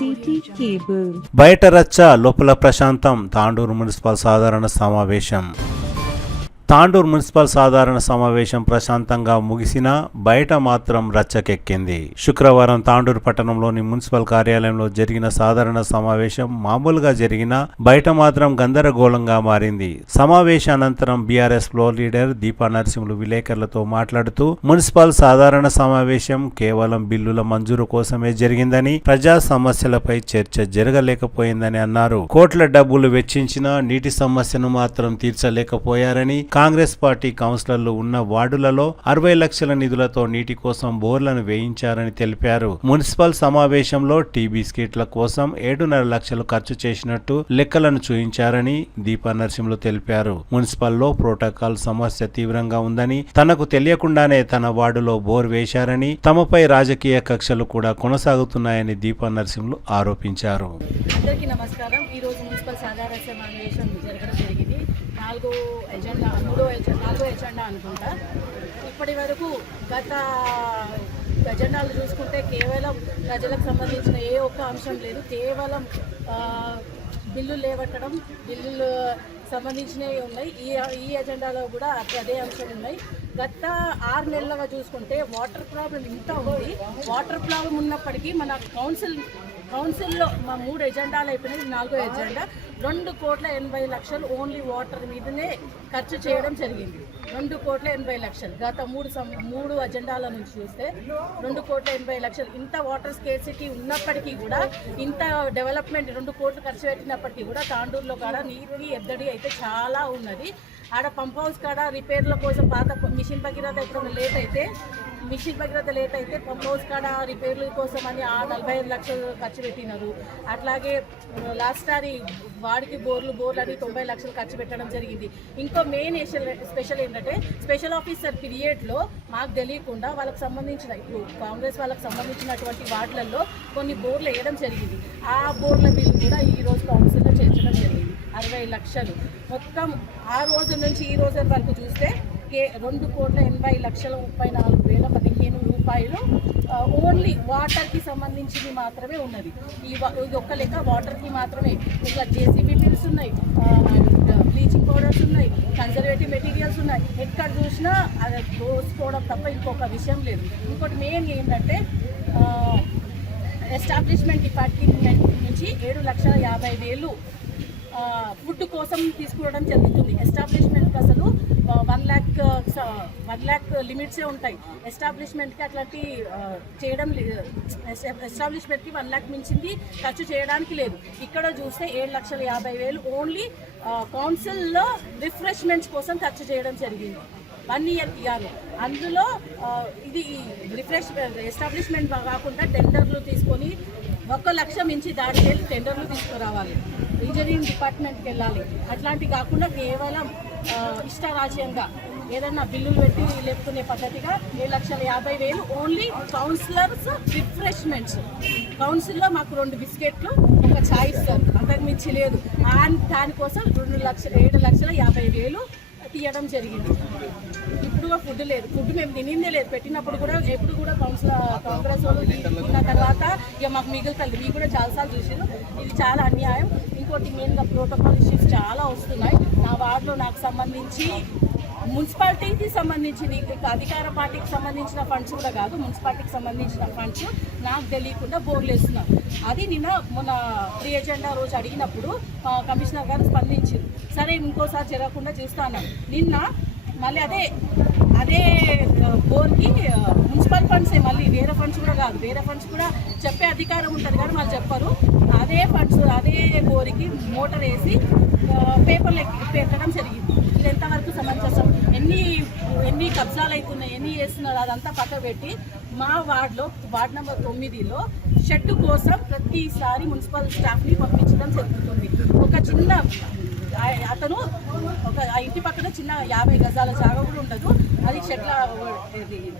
City cable బయట రచ్చ లోపల ప్రశాంతం. తాండూరు మున్సిపల్ సాధారణ సమావేశం. తాండూరు మున్సిపల్ సాధారణ సమావేశం ప్రశాంతంగా ముగిసినా బయట మాత్రం రచ్చకెక్కింది. శుక్రవారం తాండూరు పట్టణంలోని మున్సిపల్ కార్యాలయంలో జరిగిన సాధారణ సమావేశం మామూలుగా జరిగినా బయట మాత్రం గందరగోళంగా మారింది. సమావేశానంతరం బీఆర్ఎస్ ఫ్లోర్ లీడర్ దీపా నరసింహులు విలేకరులతో మాట్లాడుతూ మున్సిపల్ సాధారణ సమావేశం కేవలం బిల్లుల మంజూరు కోసమే జరిగిందని, ప్రజా సమస్యలపై చర్చ జరగలేకపోయిందని అన్నారు. కోట్ల డబ్బులు వెచ్చించినా నీటి సమస్యను మాత్రం తీర్చలేకపోయారని, కాంగ్రెస్ పార్టీ కౌన్సిలర్లు ఉన్న వార్డులలో 60 లక్షల నిధులతో నీటి కోసం బోర్లను వేయించారని తెలిపారు. మున్సిపల్ సమావేశంలో టీ బిస్కెట్ల కోసం 7.5 లక్షలు ఖర్చు చేసినట్టు లెక్కలను చూయించారని దీపా నరసింహులు తెలిపారు. మున్సిపల్లో ప్రోటోకాల్ సమస్య తీవ్రంగా ఉందని, తనకు తెలియకుండానే తన వార్డులో బోర్ వేశారని, తమపై రాజకీయ కక్షలు కూడా కొనసాగుతున్నాయని దీపా నరసింహులు ఆరోపించారు. అందరికీ నమస్కారం. ఈరోజు మున్సిపల్ సాధారణ సమావేశం జరగడం జరిగింది. నాలుగో ఎజెండా అనుకుంటా. ఇప్పటి వరకు గత ఎజెండాలు చూసుకుంటే కేవలం ప్రజలకు సంబంధించిన ఏ ఒక్క అంశం లేదు. కేవలం బిల్లులు లేవట్టడం, బిల్లులు సంబంధించినవి ఉన్నాయి. ఈ ఎజెండాలో కూడా అదే అంశాలు ఉన్నాయి. గత 6 నెలలుగా చూసుకుంటే వాటర్ ప్రాబ్లం ఇంత ఉంది. వాటర్ ప్రాబ్లం ఉన్నప్పటికీ మన కౌన్సిల్లో మా 3 ఎజెండాలు అయిపోయినాయి. 4వ ఎజెండా 2,80,00,000 ఓన్లీ వాటర్ మీదనే ఖర్చు చేయడం జరిగింది. 2,80,00,000 గత 3 ఎజెండాల నుంచి చూస్తే 2,80,00,000. ఇంత వాటర్ స్కేర్సిటీ ఉన్నప్పటికీ కూడా, ఇంత డెవలప్మెంట్ 2 కోట్లు ఖర్చు పెట్టినప్పటికీ కూడా తాండూరులో కాడ నీటి ఎద్దడి అయితే చాలా ఉన్నది. ఆడ పంప్ హౌస్ కాడ రిపేర్ల కోసం పాత మిషన్ భగీరథ ఎప్పుడైనా లేట్ అయితే పంప్ హౌస్ కాడ రిపేర్ల కోసం అని 45 లక్షలు ఖర్చు పెట్టినారు. అట్లాగే లాస్ట్ సారి వాడికి బోర్లు అని 90 లక్షలు ఖర్చు పెట్టడం జరిగింది. ఇంకో మెయిన్ స్పెషల్ ఏంటంటే, స్పెషల్ ఆఫీసర్ పీరియడ్లో మాకు తెలియకుండా వాళ్ళకి సంబంధించిన, ఇప్పుడు కాంగ్రెస్ వాళ్ళకి సంబంధించినటువంటి వార్డులలో కొన్ని బోర్లు వేయడం జరిగింది. ఆ బోర్ల బిల్లు కూడా ఈరోజు కౌన్సిల్లో చేర్చడం జరిగింది. 60 లక్షలు మొత్తం. ఆ రోజు నుంచి ఈ రోజు వరకు చూస్తే 2,80,34,15 రూపాయలు ఓన్లీ వాటర్కి సంబంధించింది మాత్రమే ఉన్నది. ఇది ఒక్క లెక్క వాటర్కి మాత్రమే. ఇట్లా జేసీబీ బిల్స్ ఉన్నాయి, బ్లీచింగ్ పౌడర్స్ ఉన్నాయి, కన్జర్వేటివ్ మెటీరియల్స్ ఉన్నాయి. ఎక్కడ చూసినా అది దోసుకోవడం తప్ప ఇంకొక విషయం లేదు. ఇంకోటి మెయిన్ ఏంటంటే, ఎస్టాబ్లిష్మెంట్ డిపార్ట్మెంట్ నుంచి 7,50,000 ఫుడ్ కోసం తీసుకోవడం జరుగుతుంది. ఎస్టాబ్లిష్మెంట్కి అసలు 1 lakh లిమిట్సే ఉంటాయి. ఎస్టాబ్లిష్మెంట్కి అట్లాంటి చేయడం, ఎస్టాబ్లిష్మెంట్కి 1 lakh మించింది ఖర్చు చేయడానికి లేదు. ఇక్కడ చూస్తే 7,50,000 ఓన్లీ కౌన్సిల్లో రిఫ్రెష్మెంట్స్ కోసం ఖర్చు చేయడం జరిగింది. 1 year ఇవ్వాలి. అందులో ఇది ఎస్టాబ్లిష్మెంట్ కాకుండా టెండర్లు తీసుకొని 1 లక్ష మించి దాడికి వెళ్ళి టెండర్లు తీసుకురావాలి. ఇంజనీరింగ్ డిపార్ట్మెంట్కి వెళ్ళాలి. అట్లాంటివి కాకుండా కేవలం ఇష్టారాజ్యంగా ఏదన్నా బిల్లులు పెట్టి లేపుకునే పద్ధతిగా 7,50,000 ఓన్లీ కౌన్సిలర్స్ రిఫ్రెష్మెంట్స్. కౌన్సిల్లో మాకు 2 బిస్కెట్లు, ఒక చాయ్ ఇస్తారు, అంతకు మించి లేదు. దానికోసం 7,50,000 తీయడం జరిగింది. ఇప్పుడు ఫుడ్ లేదు. ఫుడ్ మేము తినిందే లేదు. పెట్టినప్పుడు కూడా ఎప్పుడు కూడా కాంగ్రెస్ వాళ్ళు తిన్న తర్వాత ఇక మాకు మిగులుతుంది. మీకు కూడా చాలాసార్లు చూసారు. ఇది చాలా అన్యాయం. ఇంకోటి మెయిన్గా ప్రోటోకాల్ ఇష్యూస్ చాలా వస్తున్నాయి. నా వార్డులో నాకు సంబంధించి మున్సిపాలిటీకి సంబంధించింది, అధికార పార్టీకి సంబంధించిన ఫండ్స్ కూడా కాదు, మున్సిపాలిటీకి సంబంధించిన ఫండ్స్ నాకు తెలియకుండా బోర్లు వేస్తున్నారు. అది మొన్న ప్రీ ఎజెండా రోజు అడిగినప్పుడు కమిషనర్ గారు స్పందించారు. సరే ఇంకోసారి జరగకుండా చూస్తాను. నిన్న మళ్ళీ అదే బోర్కి మున్సిపల్ ఫండ్సే, మళ్ళీ వేరే ఫండ్స్ కూడా కాదు, వేరే ఫండ్స్ కూడా చెప్పే అధికారం ఉంటుంది కానీ వాళ్ళు చెప్పరు. అదే ఫండ్స్ అదే బోర్కి మోటార్ వేసి పేపర్లు పెట్టడం జరిగింది. ఇది ఎంతవరకు సమంజసం? ఎన్ని కబ్జాలు అవుతున్నాయి, ఎన్ని చేస్తున్నారు, అదంతా పక్క పెట్టి మా వార్డులో వార్డు నెంబర్ 9లో షెడ్ కోసం ప్రతిసారి మున్సిపల్ స్టాఫ్ని పంపించడం జరుగుతుంది. ఒక చిన్న అతను ఆ ఇంటి పక్కన చిన్న 50 గజాల జాగా కూడా ఉండదు. అది చెట్ల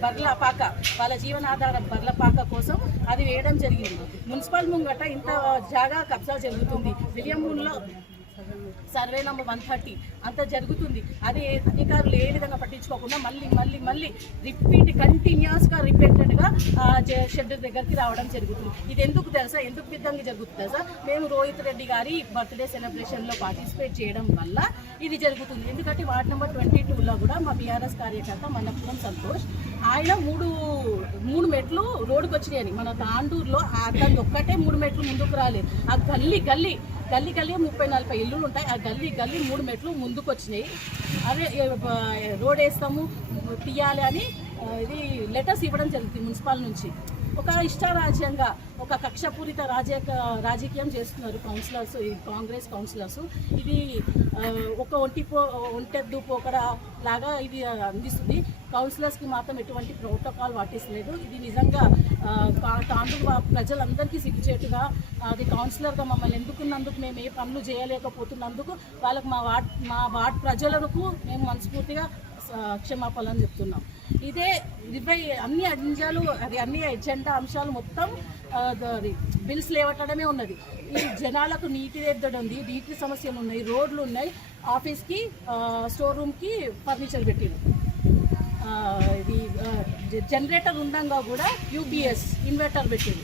బర్ల పాక, వాళ్ళ జీవనాధారం బర్ల పాక కోసం అది వేయడం జరిగింది. మున్సిపల్ ముంగట ఇంత జాగా కబ్జా జరుగుతుంది. విలియమూన్లో సర్వే నెంబర్ 130 అంత జరుగుతుంది. అది అధికారులు ఏ విధంగా పట్టించుకోకుండా మళ్ళీ రిపీట్ కంటిన్యూస్గా రిపీటెడ్గా షెడ్ దగ్గరికి రావడం జరుగుతుంది. ఇది ఎందుకు తెలుసా, ఎందుకు విధంగా జరుగుతుంది తెలుసా? మేము రోహిత్ రెడ్డి గారి బర్త్డే సెలబ్రేషన్లో పార్టిసిపేట్ చేయడం వల్ల ఇది జరుగుతుంది. ఎందుకంటే వార్డ్ నెంబర్ 22లో కూడా మా బీఆర్ఎస్ కార్యకర్త మనపురం సంతోష్ ఆయన మూడు మెట్లు రోడ్డుకు వచ్చినాయని, మన తాండూరులో దాని ఒక్కటే 3 మెట్లు ముందుకు రాలేదు. ఆ గల్లీ 30-40 ఇల్లులు ఉంటాయి. ఆ గల్లీ 3 మెట్లు ముందుకు వచ్చినాయి. అదే రోడ్ వేస్తాము తీయాలి అని ఇది లెటర్స్ ఇవ్వడం జరుగుతుంది మున్సిపల్ నుంచి. ఒక ఇష్టారాజ్యంగా ఒక కక్షపూరిత రాజకీయం చేస్తున్నారు కౌన్సిలర్స్, ఈ కాంగ్రెస్ కౌన్సిలర్స్. ఇది ఒక ఒంటెద్దు పోకడ లాగా ఇది అందిస్తుంది. కౌన్సిలర్స్కి మాత్రం ఎటువంటి ప్రోటోకాల్ పాటిస్తలేదు. ఇది నిజంగా తాండూరు ప్రజలందరికీ సిగ్గుచేటుగా, అది కౌన్సిలర్గా మమ్మల్ని ఎన్నుకున్నందుకు, మేము ఏ పనులు చేయలేకపోతున్నందుకు వాళ్ళకు మా వార్డ్ ప్రజలకు మేము మనస్ఫూర్తిగా క్షమాపణలు చెప్తున్నాం. ఇదే అన్ని అన్ని ఎజెండా అంశాలు మొత్తం బిల్స్ లేవటమే ఉన్నది. ఈ జనాలకు నీటి ఎద్దడం ఉంది, నీటి సమస్యలు ఉన్నాయి, రోడ్లు ఉన్నాయి, ఆఫీస్కి స్టోర్ రూమ్కి ఫర్నిచర్ పెట్టిరు. ఇది జనరేటర్ ఉండగా కూడా యూపీఎస్ ఇన్వర్టర్ పెట్టిరు.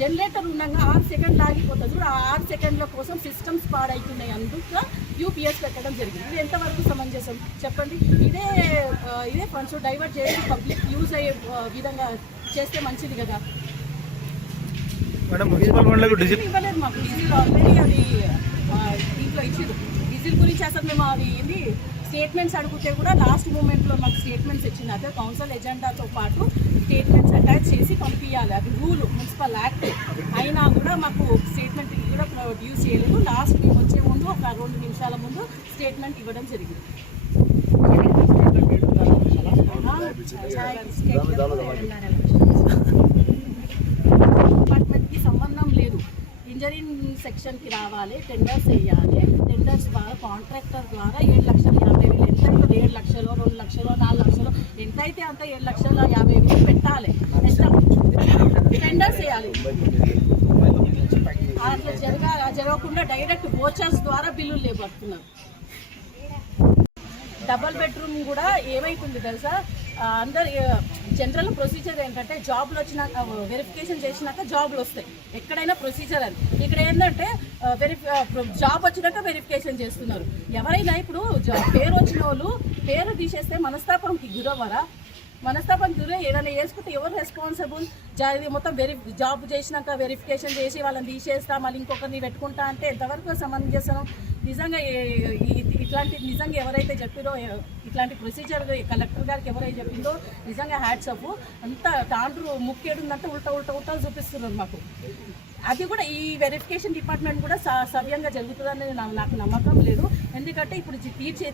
జనరేటర్ ఉండగా 6 సెకండ్లు ఆగిపోతుంది. ఆ 6 సెకండ్ల కోసం సిస్టమ్స్ పాడవుతున్నాయి, అందుకు యూపీఎస్ పెట్టడం జరిగింది. ఇది ఎంతవరకు సమంజసం చెప్పండి? ఇదే ఫండ్స్ డైవర్ట్ చేసి పబ్లిక్ యూజ్ అయ్యే విధంగా చేస్తే మంచిది కదా. ఇవ్వలేదు మాకు డీజిల్, ఆల్రెడీ అది దీంట్లో ఇచ్చింది. డీజిల్ గురించి అసలు మేము అది ఏంటి స్టేట్మెంట్స్ అడిగితే కూడా లాస్ట్ మూమెంట్లో మాకు స్టేట్మెంట్స్ ఇచ్చింది. అదే కౌన్సిల్ ఎజెండాతో పాటు స్టేట్మెంట్స్ అటాచ్ చేసి పంపించాలి, అది రూల్ మున్సిపల్ యాక్ట్. అయినా కూడా మాకు స్టేట్మెంట్ కూడా ప్రొడ్యూస్ చేయలేదు. లాస్ట్ మేము వచ్చే ముందు ఒక 2 నిమిషాల ముందు స్టేట్మెంట్ ఇవ్వడం జరిగింది. డిపార్ట్మెంట్కి సంబంధం లేదు. ఇంజనీరింగ్ సెక్షన్కి రావాలి, టెండర్స్ వేయాలి. టెండర్స్ ద్వారా కాంట్రాక్టర్ ద్వారా 7,50,000 ఎంత అయితే 7 లక్షలు, 2 లక్షలు, 4 లక్షలు ఎంత అయితే అంత 7,50,000 పెట్టాలి. టెండర్స్ వేయాలి. అట్లా జరగకుండా డైరెక్ట్ వోచర్స్ ద్వారా బిల్లులు లేబడుతున్నారు. డబల్ బెడ్రూమ్ కూడా ఏమైతుంది తెలుసా, అందరు జనరల్ ప్రొసీజర్ ఏంటంటే జాబ్లు వచ్చినాక వెరిఫికేషన్ చేసినాక జాబ్లు వస్తాయి, ఎక్కడైనా ప్రొసీజర్ అని. ఇక్కడ ఏంటంటే జాబ్ వచ్చినాక వెరిఫికేషన్ చేస్తున్నారు. ఎవరైనా ఇప్పుడు పేరు వచ్చిన వాళ్ళు పేరు తీసేస్తే మనస్తాపంకి గురవ్వరా? మనస్తాపం గురై ఏదైనా వేసుకుంటే ఎవరు రెస్పాన్సిబుల్? మొత్తం జాబ్ చేసినాక వెరిఫికేషన్ చేసి వాళ్ళని తీసేస్తా మళ్ళీ ఇంకొకరిని పెట్టుకుంటా అంటే ఎంతవరకు సమంజసం? నిజంగా నిజంగా ఎవరైతే చెప్పారో ఇట్లాంటి ప్రొసీజర్ కలెక్టర్ గారికి ఎవరైతే చెప్పిందో నిజంగా హ్యాట్స్ ఆఫ్. అంతా తాండ్రు ముక్కేడుందంటే ఉల్టా చూపిస్తున్నారు మాకు. అది కూడా ఈ వెరిఫికేషన్ డిపార్ట్మెంట్ కూడా సవ్యంగా జరుగుతుందని నాకు నమ్మకం లేదు. ఎందుకంటే ఇప్పుడు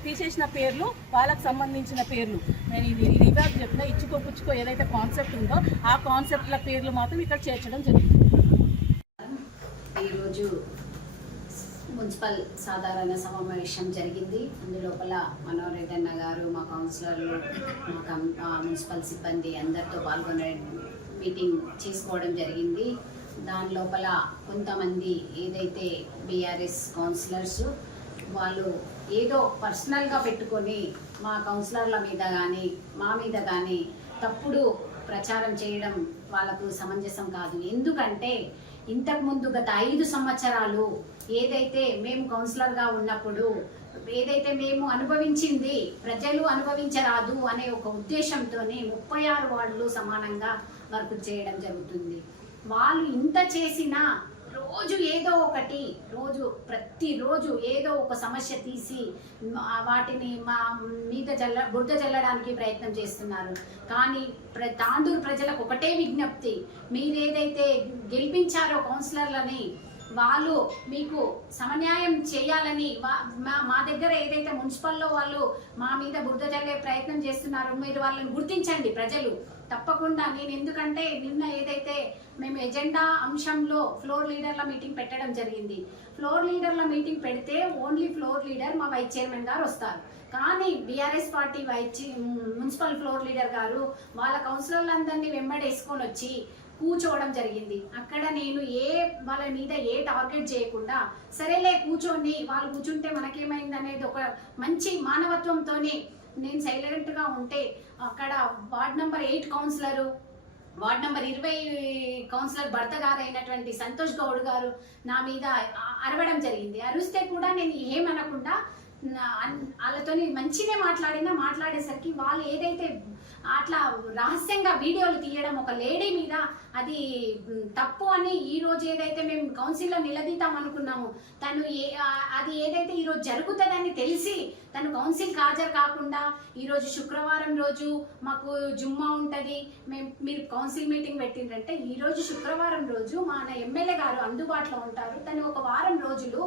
తీసేసిన పేర్లు వాళ్ళకి సంబంధించిన పేర్లు, నేను ఇది ఇవాళ చెప్పిన ఇచ్చుకో ఏదైతే కాన్సెప్ట్ ఉందో ఆ కాన్సెప్ట్ల పేర్లు మాత్రం ఇక్కడ చేర్చడం జరుగుతుంది. ఈరోజు మున్సిపల్ సాధారణ సమావేశం జరిగింది. అందులోపల మనోహరెడ్డి గారు, మా కౌన్సిలర్లు, మా మున్సిపల్ సిబ్బంది అందరితో పాల్గొనే మీటింగ్ చేసుకోవడం జరిగింది. దాని లోపల కొంతమంది ఏదైతే బీఆర్ఎస్ కౌన్సిలర్స్ వాళ్ళు ఏదో పర్సనల్గా పెట్టుకొని మా కౌన్సిలర్ల మీద కానీ మా మీద కానీ తప్పుడు ప్రచారం చేయడం వాళ్ళకు సమంజసం కాదు. ఎందుకంటే ఇంతకుముందు గత 5 సంవత్సరాలు ఏదైతే మేము కౌన్సిలర్గా ఉన్నప్పుడు ఏదైతే మేము అనుభవించింది ప్రజలు అనుభవించరాదు అనే ఒక ఉద్దేశంతోనే 36 వార్డులు సమానంగా వర్క్ చేయడం జరుగుతుంది. వాళ్ళు ఇంత చేసినా రోజు ఏదో ఒకటి ప్రతిరోజు ఏదో ఒక సమస్య తీసి వాటిని మా మీద బురద జల్లడానికి ప్రయత్నం చేస్తున్నారు. కానీ తాండూరు ప్రజలకు ఒకటే విజ్ఞప్తి, మీరేదైతే గెలిపించారో కౌన్సిలర్లని వాళ్ళు మీకు సమన్యాయం చేయాలని మా దగ్గర ఏదైతే మున్సిపల్లో వాళ్ళు మా మీద బురద జల్లే ప్రయత్నం చేస్తున్నారో మీరు వాళ్ళని గుర్తించండి ప్రజలు తప్పకుండా. నేను ఎందుకంటే నిన్న ఏదైతే మేము ఎజెండా అంశంలో ఫ్లోర్ లీడర్ల మీటింగ్ పెట్టడం జరిగింది. ఫ్లోర్ లీడర్ల మీటింగ్ పెడితే ఓన్లీ ఫ్లోర్ లీడర్ మా వైస్ చైర్మన్ గారు వస్తారు. కానీ BRS party municipal floor leader గారు వాళ్ళ కౌన్సిలర్లందరినీ వెంబడేసుకొని వచ్చి కూర్చోవడం జరిగింది. అక్కడ నేను వాళ్ళ మీద ఏ టార్గెట్ చేయకుండా సరేలే కూర్చొని వాళ్ళు కూర్చుంటే మనకేమైంది అనేది ఒక మంచి మానవత్వంతోనే నేను సైలెంట్గా ఉంటే అక్కడ ward number 8 councillor, ward number 20 councillor భర్త గారు అయినటువంటి సంతోష్ గౌడ్ గారు నా మీద అరవడం జరిగింది. అరిస్తే కూడా నేను ఏమనకుండా వాళ్ళతో మంచిగా మాట్లాడేసరికి వాళ్ళు ఏదైతే అట్లా రహస్యంగా వీడియోలు తీయడం ఒక లేడీ మీద అది తప్పు అని ఈ రోజు ఏదైతే మేము కౌన్సిల్లో నిలదీతాం అనుకున్నాము తను అది ఏదైతే ఈరోజు జరుగుతుందని తెలిసి తను కౌన్సిల్కి హాజరు కాకుండా ఈరోజు శుక్రవారం రోజు మాకు జుమ్మా ఉంటుంది, మీరు కౌన్సిల్ మీటింగ్ పెట్టిండ్రంటే ఈరోజు శుక్రవారం రోజు మన ఎమ్మెల్యే గారు అందుబాటులో ఉంటారు. తను ఒక వారం రోజులు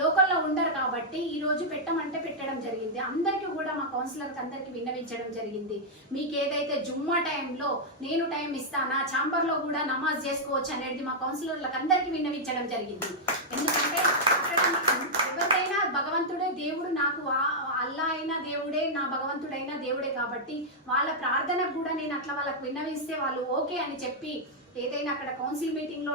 లోకల్లో ఉండరు కాబట్టి ఈరోజు పెట్టమంటే పెట్టడం జరిగింది. అందరికీ కూడా మా కౌన్సిలర్కి అందరికీ విన్నవించడం జరిగింది. మీకు ఏదైతే జుమ్మా టైంలో నేను టైం ఇస్తానా ఛాంబర్లో కూడా నమాజ్ చేసుకోవచ్చు అనేది మా కౌన్సిలర్లకు అందరికీ విన్నవించడం జరిగింది. ఎందుకంటే ఎవరికైనా భగవంతుడే దేవుడు, నాకు అల్లా అయినా దేవుడే, నా భగవంతుడైనా దేవుడే కాబట్టి వాళ్ళ ప్రార్థనకు కూడా నేను అట్లా వాళ్ళకు విన్నవిస్తే వాళ్ళు ఓకే అని చెప్పి ఏదైనా అక్కడ కౌన్సిల్ మీటింగ్లో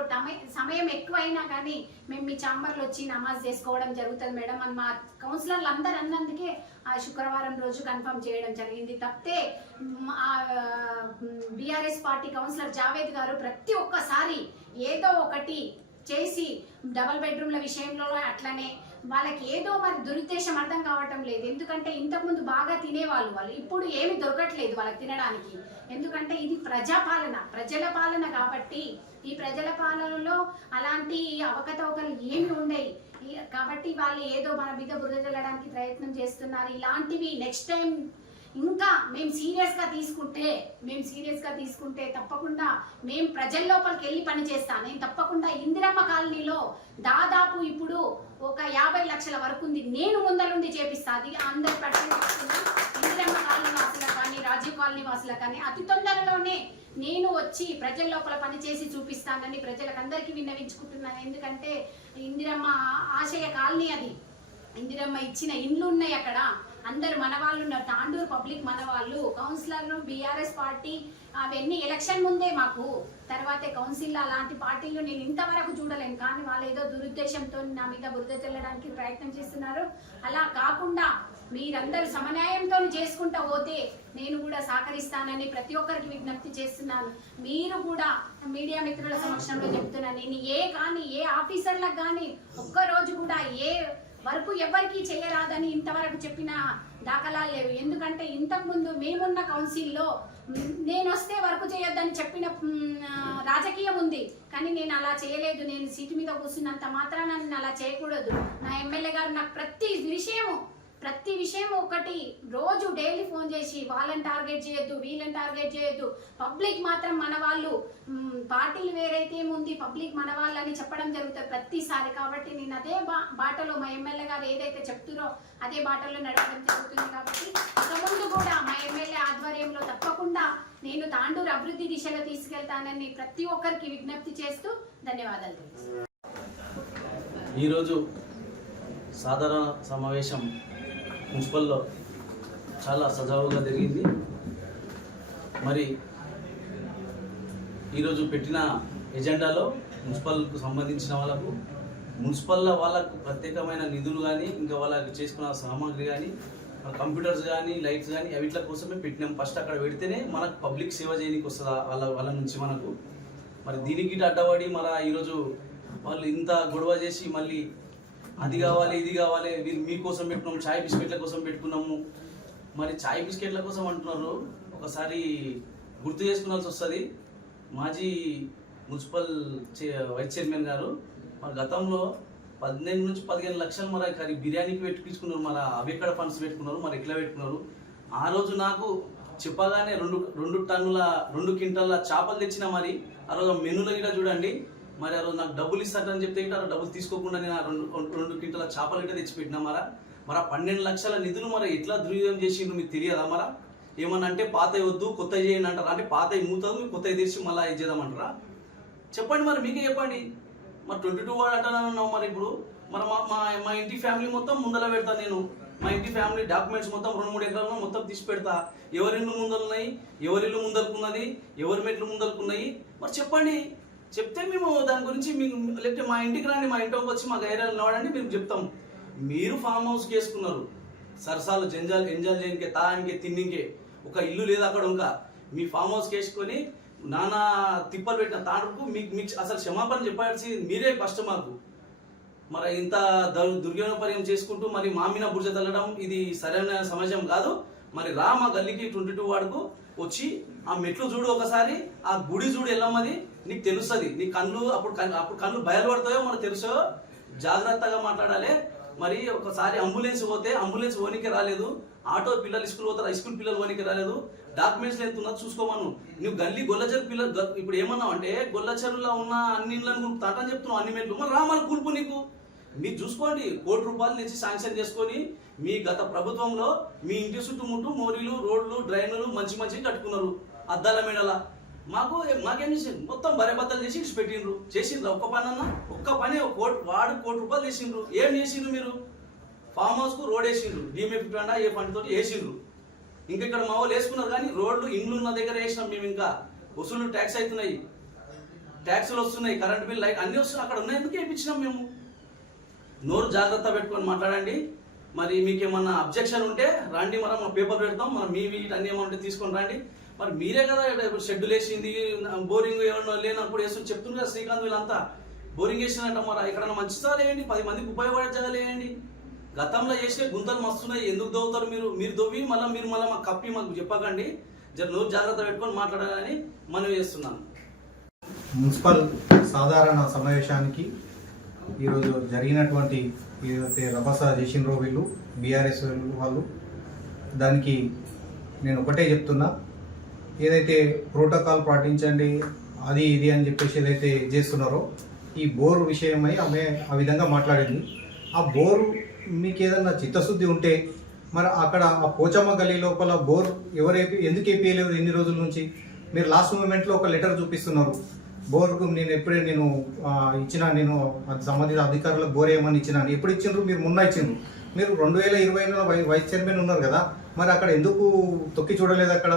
సమయం ఎక్కువైనా కానీ మేము మీ ఛాంబర్లో వచ్చి నమాజ్ చేసుకోవడం జరుగుతుంది మేడం అని మా కౌన్సిలర్లు అందరు అన్నందుకే ఆ శుక్రవారం రోజు కన్ఫర్మ్ చేయడం జరిగింది. తప్పితే బీఆర్ఎస్ పార్టీ కౌన్సిలర్ జావేద్ గారు ప్రతి ఒక్కసారి ఏదో ఒకటి చేసి డబల్ బెడ్రూమ్ల విషయంలో అట్లనే వాళ్ళకి ఏదో మరి దురుద్దేశం అర్థం కావటం లేదు. ఎందుకంటే ఇంతకుముందు బాగా తినేవాళ్ళు, వాళ్ళు ఇప్పుడు ఏమి దొరకట్లేదు వాళ్ళకి తినడానికి. ఎందుకంటే ఇది ప్రజాపాలన, ప్రజల పాలన కాబట్టి ఈ ప్రజల పాలనలో అలాంటి అవకతవకలు ఏమి ఉండయి కాబట్టి వాళ్ళు ఏదో మన మీద బురద చల్లడానికి ప్రయత్నం చేస్తున్నారు. ఇలాంటివి నెక్స్ట్ టైం ఇంకా మేము సీరియస్గా తీసుకుంటే తప్పకుండా మేము ప్రజల లోపలికి వెళ్ళి పని చేస్తాను. నేను తప్పకుండా ఇందిరమ్మ కాలనీలో దాదాపు ఇప్పుడు ఒక 50 లక్షల వరకు ఉంది, నేను ముందరుండి చేపిస్తాను. అది అందరి ఇందిరమ్మ కాలనీ వాసులకు కానీ రాజీవ్ కాలనీ వాసులకు కానీ అతి తొందరలోనే నేను వచ్చి ప్రజల లోపల పనిచేసి చూపిస్తానని ప్రజలకు అందరికీ విన్నవించుకుంటున్నాను. ఎందుకంటే ఇందిరమ్మ ఆశయ కాలనీ అది, ఇందిరమ్మ ఇచ్చిన ఇండ్లు ఉన్నాయి అక్కడ, అందరు మన వాళ్ళు ఉన్నారు, తాండూరు పబ్లిక్ మన వాళ్ళు, కౌన్సిలర్లు బీఆర్ఎస్ పార్టీ అవన్నీ ఎలక్షన్ ముందే మాకు, తర్వాతే కౌన్సిల్లో అలాంటి పార్టీలు నేను ఇంతవరకు చూడలేను. కానీ వాళ్ళు ఏదో దురుద్దేశంతో నా మీద బురద చల్లడానికి ప్రయత్నం చేస్తున్నారు. అలా కాకుండా మీరందరూ సమన్యాయంతో చేసుకుంటా పోతే నేను కూడా సహకరిస్తానని ప్రతి ఒక్కరికి విజ్ఞప్తి చేస్తున్నాను. మీరు కూడా మీడియా మిత్రుల సమక్షంలో చెప్తున్నాను, నేను ఏ ఆఫీసర్లకు కానీ ఒక్కరోజు కూడా ఏ వరకు ఎవరికి చేయరాదని ఇంతవరకు చెప్పిన దాఖలాలు లేవు. ఎందుకంటే ఇంతకుముందు మేమున్న కౌన్సిల్లో నేను వస్తే వర్క్ చేయొద్దని చెప్పిన రాజకీయం ఉంది, కానీ నేను అలా చేయలేదు. నేను సీటు మీద కూర్చున్నంత మాత్రాన నేను అలా చేయకూడదు. నా ఎమ్మెల్యే గారు నాకు ప్రతి విషయం ఒకటి రోజు డైలీ ఫోన్ చేసి వాళ్ళని టార్గెట్ చేయొద్దు, వీళ్ళని టార్గెట్ చేయొద్దు, పబ్లిక్ మాత్రం మన వాళ్ళు, పార్టీలు వేరైతే ఏముంది, పబ్లిక్ మన వాళ్ళని చెప్పడం జరుగుతుంది ప్రతిసారి. కాబట్టి నేను అదే బాటలో మా ఎమ్మెల్యే గారు ఏదైతే చెప్తున్నారో అదే బాటలో నడవడం జరుగుతుంది. కాబట్టి ఇక ముందు కూడా మా ఎమ్మెల్యే ఆధ్వర్యంలో తప్పకుండా నేను తాండూరు అభివృద్ధి దిశలో తీసుకెళ్తానని ప్రతి ఒక్కరికి విజ్ఞప్తి చేస్తూ ధన్యవాదాలు తెలుసు. ఈరోజు సాధారణ సమావేశం మున్సిపల్లో చాలా సజావుగా జరిగింది. మరి ఈరోజు పెట్టిన ఎజెండాలో మున్సిపల్కు సంబంధించిన వాళ్ళకు ప్రత్యేకమైన నిధులు కానీ ఇంకా వాళ్ళకి చేసుకున్న సామాగ్రి కానీ కంప్యూటర్స్ కానీ లైట్స్ కానీ వీటి కోసమే పెట్టినాం. ఫస్ట్ అక్కడ పెడితేనే మనకు పబ్లిక్ సేవ చేయడానికి వస్తుంది వాళ్ళ నుంచి మనకు. మరి దీనికి అడ్డపడి ఈరోజు వాళ్ళు ఇంత గొడవ చేసి మళ్ళీ అది కావాలి ఇది కావాలి, మీకోసం పెట్టుకున్నాము, చాయ్ బిస్కెట్ల కోసం పెట్టుకున్నాము. మరి చాయ్ బిస్కెట్ల కోసం అంటున్నారు, ఒకసారి గుర్తు చేసుకునాల్సి వస్తుంది. మాజీ మున్సిపల్ వైస్ చైర్మన్ గారు మరి గతంలో 18 నుంచి 15 లక్షలు మరి బిర్యానీకి పెట్టుకున్నారు, అవి ఎక్కడ ఫండ్స్ పెట్టుకున్నారు, మరి ఎట్లా పెట్టుకున్నారు. ఆ రోజు నాకు చెప్పగానే 2 క్వింటాల చేపలు తెచ్చిన. మరి ఆ రోజు మెనూలో గిట్ట చూడండి, మరి ఆ రోజు నాకు డబ్బులు ఇస్తారని చెప్తే ఆ డబ్బులు తీసుకోకుండా నేను 2 క్వింటాల చేపలు గిట్ట తెచ్చిపెట్టినా. మరి 12 లక్షల నిధులు ఎట్లా దుర్వినియోగం చేసిండ్రు మీకు తెలియదా? ఏమన్నా అంటే పాత వద్దు కొత్త చేయండి అంటారా? అంటే పాత మూతదు మీకు కొత్త తెచ్చి మళ్ళీ ఇది చేద్దామంటారా? చెప్పండి, మీకే చెప్పండి. 22 వార్డ్ అంటున్నాను. మరి ఇప్పుడు మా ఇంటి ఫ్యామిలీ మొత్తం ముందర పెడతాను నేను. మా ఇంటి ఫ్యామిలీ డాక్యుమెంట్స్ మొత్తం 2-3 ఎకరాలను మొత్తం తీసి పెడతా. ఎవరిల్లు ముందలున్నాయి, ఎవరిల్లు ముందలుకున్నది, ఎవరి మెట్లు ముందలుకున్నాయి మరి చెప్పండి. చెప్తే మేము దాని గురించి మీకు, లేకపోతే మా ఇంటికి రండి, మా ఇంటికి వచ్చి మా ఏరియాలో నిలవడండి, మేము చెప్తాం. మీరు ఫామ్ హౌస్ చేసుకున్నారు, సరసాలు జంజాలు ఎంజాయ్ చేయనికే, తాగానికే, తిన్నికే, ఒక ఇల్లు లేదు అక్కడ. ఇంకా మీ ఫామ్ హౌస్ వేసుకొని నానా తిప్పలు పెట్టిన తాడుకు మీకు అసలు క్షమాపణ చెప్పాల్సి మీరే కష్టం మాకు. మరి ఇంత దుర్వ్యాపారం చేసుకుంటూ మరి మా మీద బుర్జ తల్లడం ఇది సరైన సమాజం కాదు. మరి రా మా గల్లీకి 22 వార్డుకు వచ్చి ఆ మెట్లు చూడు, ఒకసారి ఆ గుడి చూడు ఎల్లమ్మది, నీకు తెలుస్తుంది. నీ కళ్ళు అప్పుడు కళ్ళు బయలుపడతాయో మనకు తెలుసో. జాగ్రత్తగా మాట్లాడాలి. మరి ఒకసారి అంబులెన్స్ పోతే అంబులెన్స్ ఓనికి రాలేదు, ఆటో పిల్లలు స్కూల్ పోతారు, స్కూల్ పిల్లలు ఓనికి రాలేదు, డాక్యుమెంట్స్ ఎంత ఉన్నది చూసుకోమను. నువ్వు గల్లీ గొల్లచెరు పిల్లలు ఇప్పుడు ఏమన్నావు అంటే గొల్లచెరులో ఉన్న అన్ని ఇళ్ళని తాటని చెప్తున్నావు, అన్ని మెట్లు మరి రామని కూల్పు. నీకు మీరు చూసుకోండి, ₹1 కోటి నుంచి శాంక్షన్ చేసుకొని మీ గత ప్రభుత్వంలో మీ ఇంటి చుట్టుముట్టు మోరీలు, రోడ్లు, డ్రైన్లు మంచి కట్టుకున్నారు అద్దాల మేడల. మాకేం చేసిండ్రు? మొత్తం బరేబద్దలు చేసి పెట్టిండ్రు. చేసిండ్రు ఒక్క పని అన్న? ఒక్క పని వాడు ₹1 కోటి చేసిండ్రు. ఏం చేసిండ్రు మీరు? ఫామ్ హౌస్ కు రోడ్ వేసిండ్రు, డిఎంఎఫ్ ఫండ్ ఏ ఫండ్ తోటి వేసిండ్రు. ఇంకా ఇక్కడ మా వాళ్ళు వేసుకున్నారు, కానీ రోడ్లు ఇండ్లు ఉన్న దగ్గర వేసినాం మేము. ఇంకా వసూలు ట్యాక్స్ అవుతున్నాయి, ట్యాక్సులు వస్తున్నాయి, కరెంట్ బిల్, లైట్ అన్ని వస్తున్నాయి, అక్కడ ఉన్నాయి, ఎందుకు వేయించినాం మేము. నోరు జాగ్రత్త పెట్టుకొని మాట్లాడండి. మరి మీకేమన్నా అబ్జెక్షన్ ఉంటే రండి, మనం మా పేపర్ పెడతాం, మనం మీ అన్ని ఏమన్నా ఉంటే తీసుకొని రండి. మరి మీరే కదా షెడ్యూల్ వేసింది, బోరింగ్ ఏమన్నా లేనప్పుడు వేసుకుని చెప్తున్నారు కదా శ్రీకాంత్ వీళ్ళంతా బోరింగ్ వేసినట్ట. మరి ఎక్కడన్నా మంచిదా లేయండి, 10 మందికి ఉపయోగపడే జగలేయండి. గతంలో చేసే గుంతలు మస్తున్నాయి, ఎందుకు దవ్వుతారు మీరు? మీరు దొవ్వి మళ్ళీ మాకు కప్పి మాకు చెప్పకండి. నోరు జాగ్రత్త పెట్టుకొని మాట్లాడాలని మనవి చేస్తున్నాను. మున్సిపల్ సాధారణ సమావేశానికి ఈరోజు జరిగినటువంటి ఏదైతే రభస చేసినరో వీళ్ళు బీఆర్ఎస్ వాళ్ళు, దానికి నేను ఒకటే చెప్తున్నా, ఏదైతే ప్రోటోకాల్ పాటించండి అది ఇది అని చెప్పేసి ఏదైతే చేస్తున్నారో ఈ బోరు విషయమై ఆమె ఆ విధంగా మాట్లాడింది. ఆ బోరు మీకు ఏదన్నా చిత్తశుద్ధి ఉంటే మరి అక్కడ ఆ పోచమ్మ గల్లీ లోపల బోర్ ఎందుకు ఏపీయలేరు ఇన్ని రోజుల నుంచి? మీరు లాస్ట్ మూమెంట్లో ఒక లెటర్ చూపిస్తున్నారు బోర్కు. నేను ఇచ్చిన సంబంధిత అధికారులకు బోర్ ఏమని ఇచ్చినాను. ఎప్పుడు ఇచ్చిండ్రు? మీరు మొన్న ఇచ్చిండ్రు. మీరు 2020లో వైస్ చైర్మన్ ఉన్నారు కదా, మరి అక్కడ ఎందుకు తొక్కి చూడలేదు? అక్కడ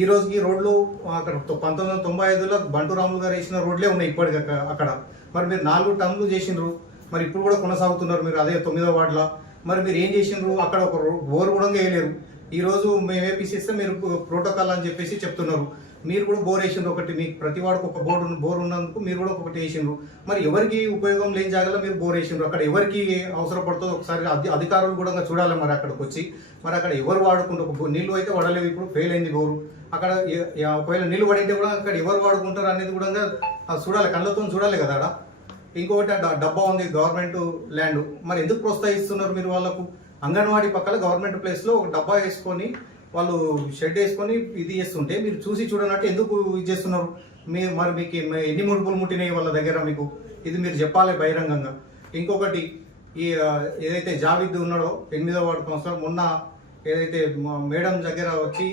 ఈ రోజుకి రోడ్లు అక్కడ 1995లో బంటురాములు గారు వేసిన రోడ్లే ఉన్నాయి ఇప్పటికి అక్కడ. మరి మీరు 4 టర్మ్లు చేసిండ్రు, మరి ఇప్పుడు కూడా కొనసాగుతున్నారు మీరు అదే 9వ వార్డులో. మరి మీరు ఏం చేసిండ్రు? అక్కడ ఒక బోర్ కూడా వేయలేరు. ఈరోజు మేము వేపిస్తే మీరు ప్రోటోకాల్ అని చెప్పేసి చెప్తున్నారు. మీరు కూడా బోర్ వేసిండ్రు ఒకటి, మీకు ప్రతి వాడికి ఒక బోర్ ఉన్నందుకు మీరు కూడా ఒకటి వేసిండ్రు. మరి ఎవరికి ఉపయోగం లేని జాగాలో మీరు బోర్ వేసిండ్రు. అక్కడ ఎవరికి అవసరపడుతుందో ఒకసారి అధికారులు కూడా చూడాలి. మరి అక్కడికి వచ్చి మరి అక్కడ ఎవరు వాడుకుంటారు? నీళ్లు అయితే పడలేవు, ఇప్పుడు ఫెయిల్ అయింది బోరు. అక్కడ ఒకవేళ నీళ్లు పడితే కూడా అక్కడ ఎవరు వాడుకుంటారు అనేది కూడా చూడాలి, కళ్ళతో చూడాలి కదా. అక్కడ ఇంకొకటి డబ్బా ఉంది, గవర్నమెంట్ ల్యాండ్. మరి ఎందుకు ప్రోత్సహిస్తున్నారు మీరు వాళ్ళకు? అంగన్వాడీ పక్కన గవర్నమెంట్ ప్లేస్లో ఒక డబ్బా వేసుకొని వాళ్ళు షెడ్ వేసుకొని ఇది చేస్తుంటే మీరు చూసి చూడనట్టు ఎందుకు ఇది చేస్తున్నారు? మరి మీకు ఎన్ని ముడుపులు ముట్టినాయి వాళ్ళ దగ్గర? మీకు ఇది మీరు చెప్పాలి బహిరంగంగా. ఇంకొకటి, ఈ ఏదైతే జావిద్ ఉన్నాడో 8వ వార్డు కౌన్సిలర్, మొన్న ఏదైతే మేడం దగ్గర వచ్చి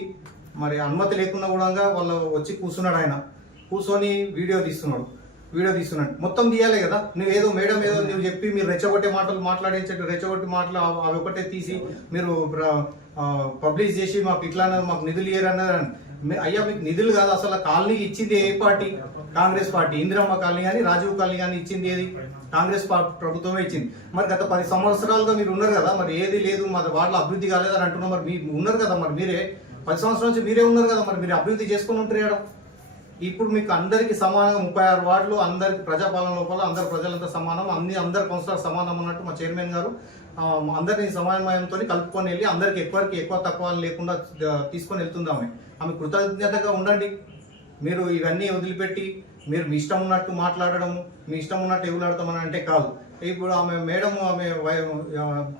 మరి అనుమతి లేకుండా కూడా వాళ్ళు వచ్చి కూర్చున్నాడు. ఆయన కూర్చొని వీడియో తీస్తున్నాడు. మొత్తం తీయాలి కదా. నువ్వు ఏదో మేడం ఏదో నువ్వు చెప్పి మీరు రెచ్చగొట్టే మాటలు మాట్లాడించట్టు, రెచ్చగొట్టి మాటలు అవి ఒకటే తీసి మీరు పబ్లిష్ చేసి మాకు ఇట్లా మాకు నిధులు ఇయ్యరన్నారు. అయ్యా మీకు నిధులు కాదు, అసలు కాలనీ ఇచ్చింది ఏ party? Congress party. Indiramma colony కానీ రాజీవ్ కాలనీ కానీ ఇచ్చింది ఏది? కాంగ్రెస్ ప్రభుత్వమే ఇచ్చింది. మరి గత 10 సంవత్సరాలుగా మీరు ఉన్నారు కదా, మరి ఏది లేదు మరి వాళ్ళ అభివృద్ధి కాలేదని అంటున్నారు. మరి మీరు ఉన్నారు కదా, మరి మీరే 10 సంవత్సరాల నుంచి మీరే ఉన్నారు కదా, మరి మీరు అభివృద్ధి చేసుకుని ఉంటారు. ఇప్పుడు మీకు అందరికీ సమానంగా 36 వార్డులు, అందరికి ప్రజాపాలన లోపల అందరు ప్రజలంతా సమానం, అందరు కౌన్సిలర్ సమానం అన్నట్టు మా చైర్మన్ గారు అందరినీ సమన్వయంతో కలుపుకొని వెళ్ళి అందరికి ఎక్కువ తక్కువ లేకుండా తీసుకొని వెళ్తుందామే. ఆమె కృతజ్ఞతగా ఉండండి. మీరు ఇవన్నీ వదిలిపెట్టి మీరు మీ ఇష్టం ఉన్నట్టు మాట్లాడడము, మీ ఇష్టం ఉన్నట్టు ఎగులాడతామని అంటే కాదు. ఇప్పుడు ఆమె మేడం, ఆమె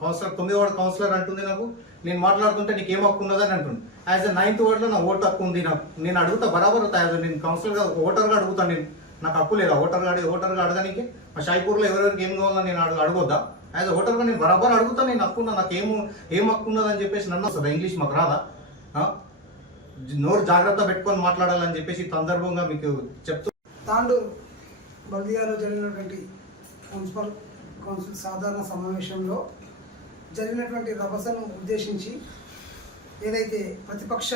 కౌన్సిలర్ 9వ వార్డు కౌన్సిలర్ అంటుంది, నాకు నేను మాట్లాడుతుంటే నీకు ఏం హక్కు ఉన్నదని అంటుంది. యాజ్ ఎ 9th వార్డులో నా ఓటు హక్కు ఉంది. నేను అడుగుతా బరాబర్ అవుతా. యాజ్ నేను కౌన్సిలర్గా ఓటర్గా అడుగుతాను. నాకు హక్కు లేదా ఓటర్గా అడగడానికి? మా షాయిపూర్లో ఎవరెవరికి ఏం కావాలో నేను అడగొద్దా? యాజ్ ఎ ఓటర్గా నేను బరాబర్ అడుగుతా. నేను హక్కున్నా, నాకు ఏం హక్కు ఉన్నదని చెప్పేసి నన్ను వస్తుందా? ఇంగ్లీష్ మాకు రాదా? నోరు జాగ్రత్త పెట్టుకొని మాట్లాడాలని చెప్పేసి సందర్భంగా మీకు చెప్తూ, తాండూరు బల్దియాలో జరిగినటువంటి మున్సిపల్ కౌన్సిల్ సాధారణ సమావేశంలో జరిగినటువంటి రభసను ఉద్దేశించి ఏదైతే ప్రతిపక్ష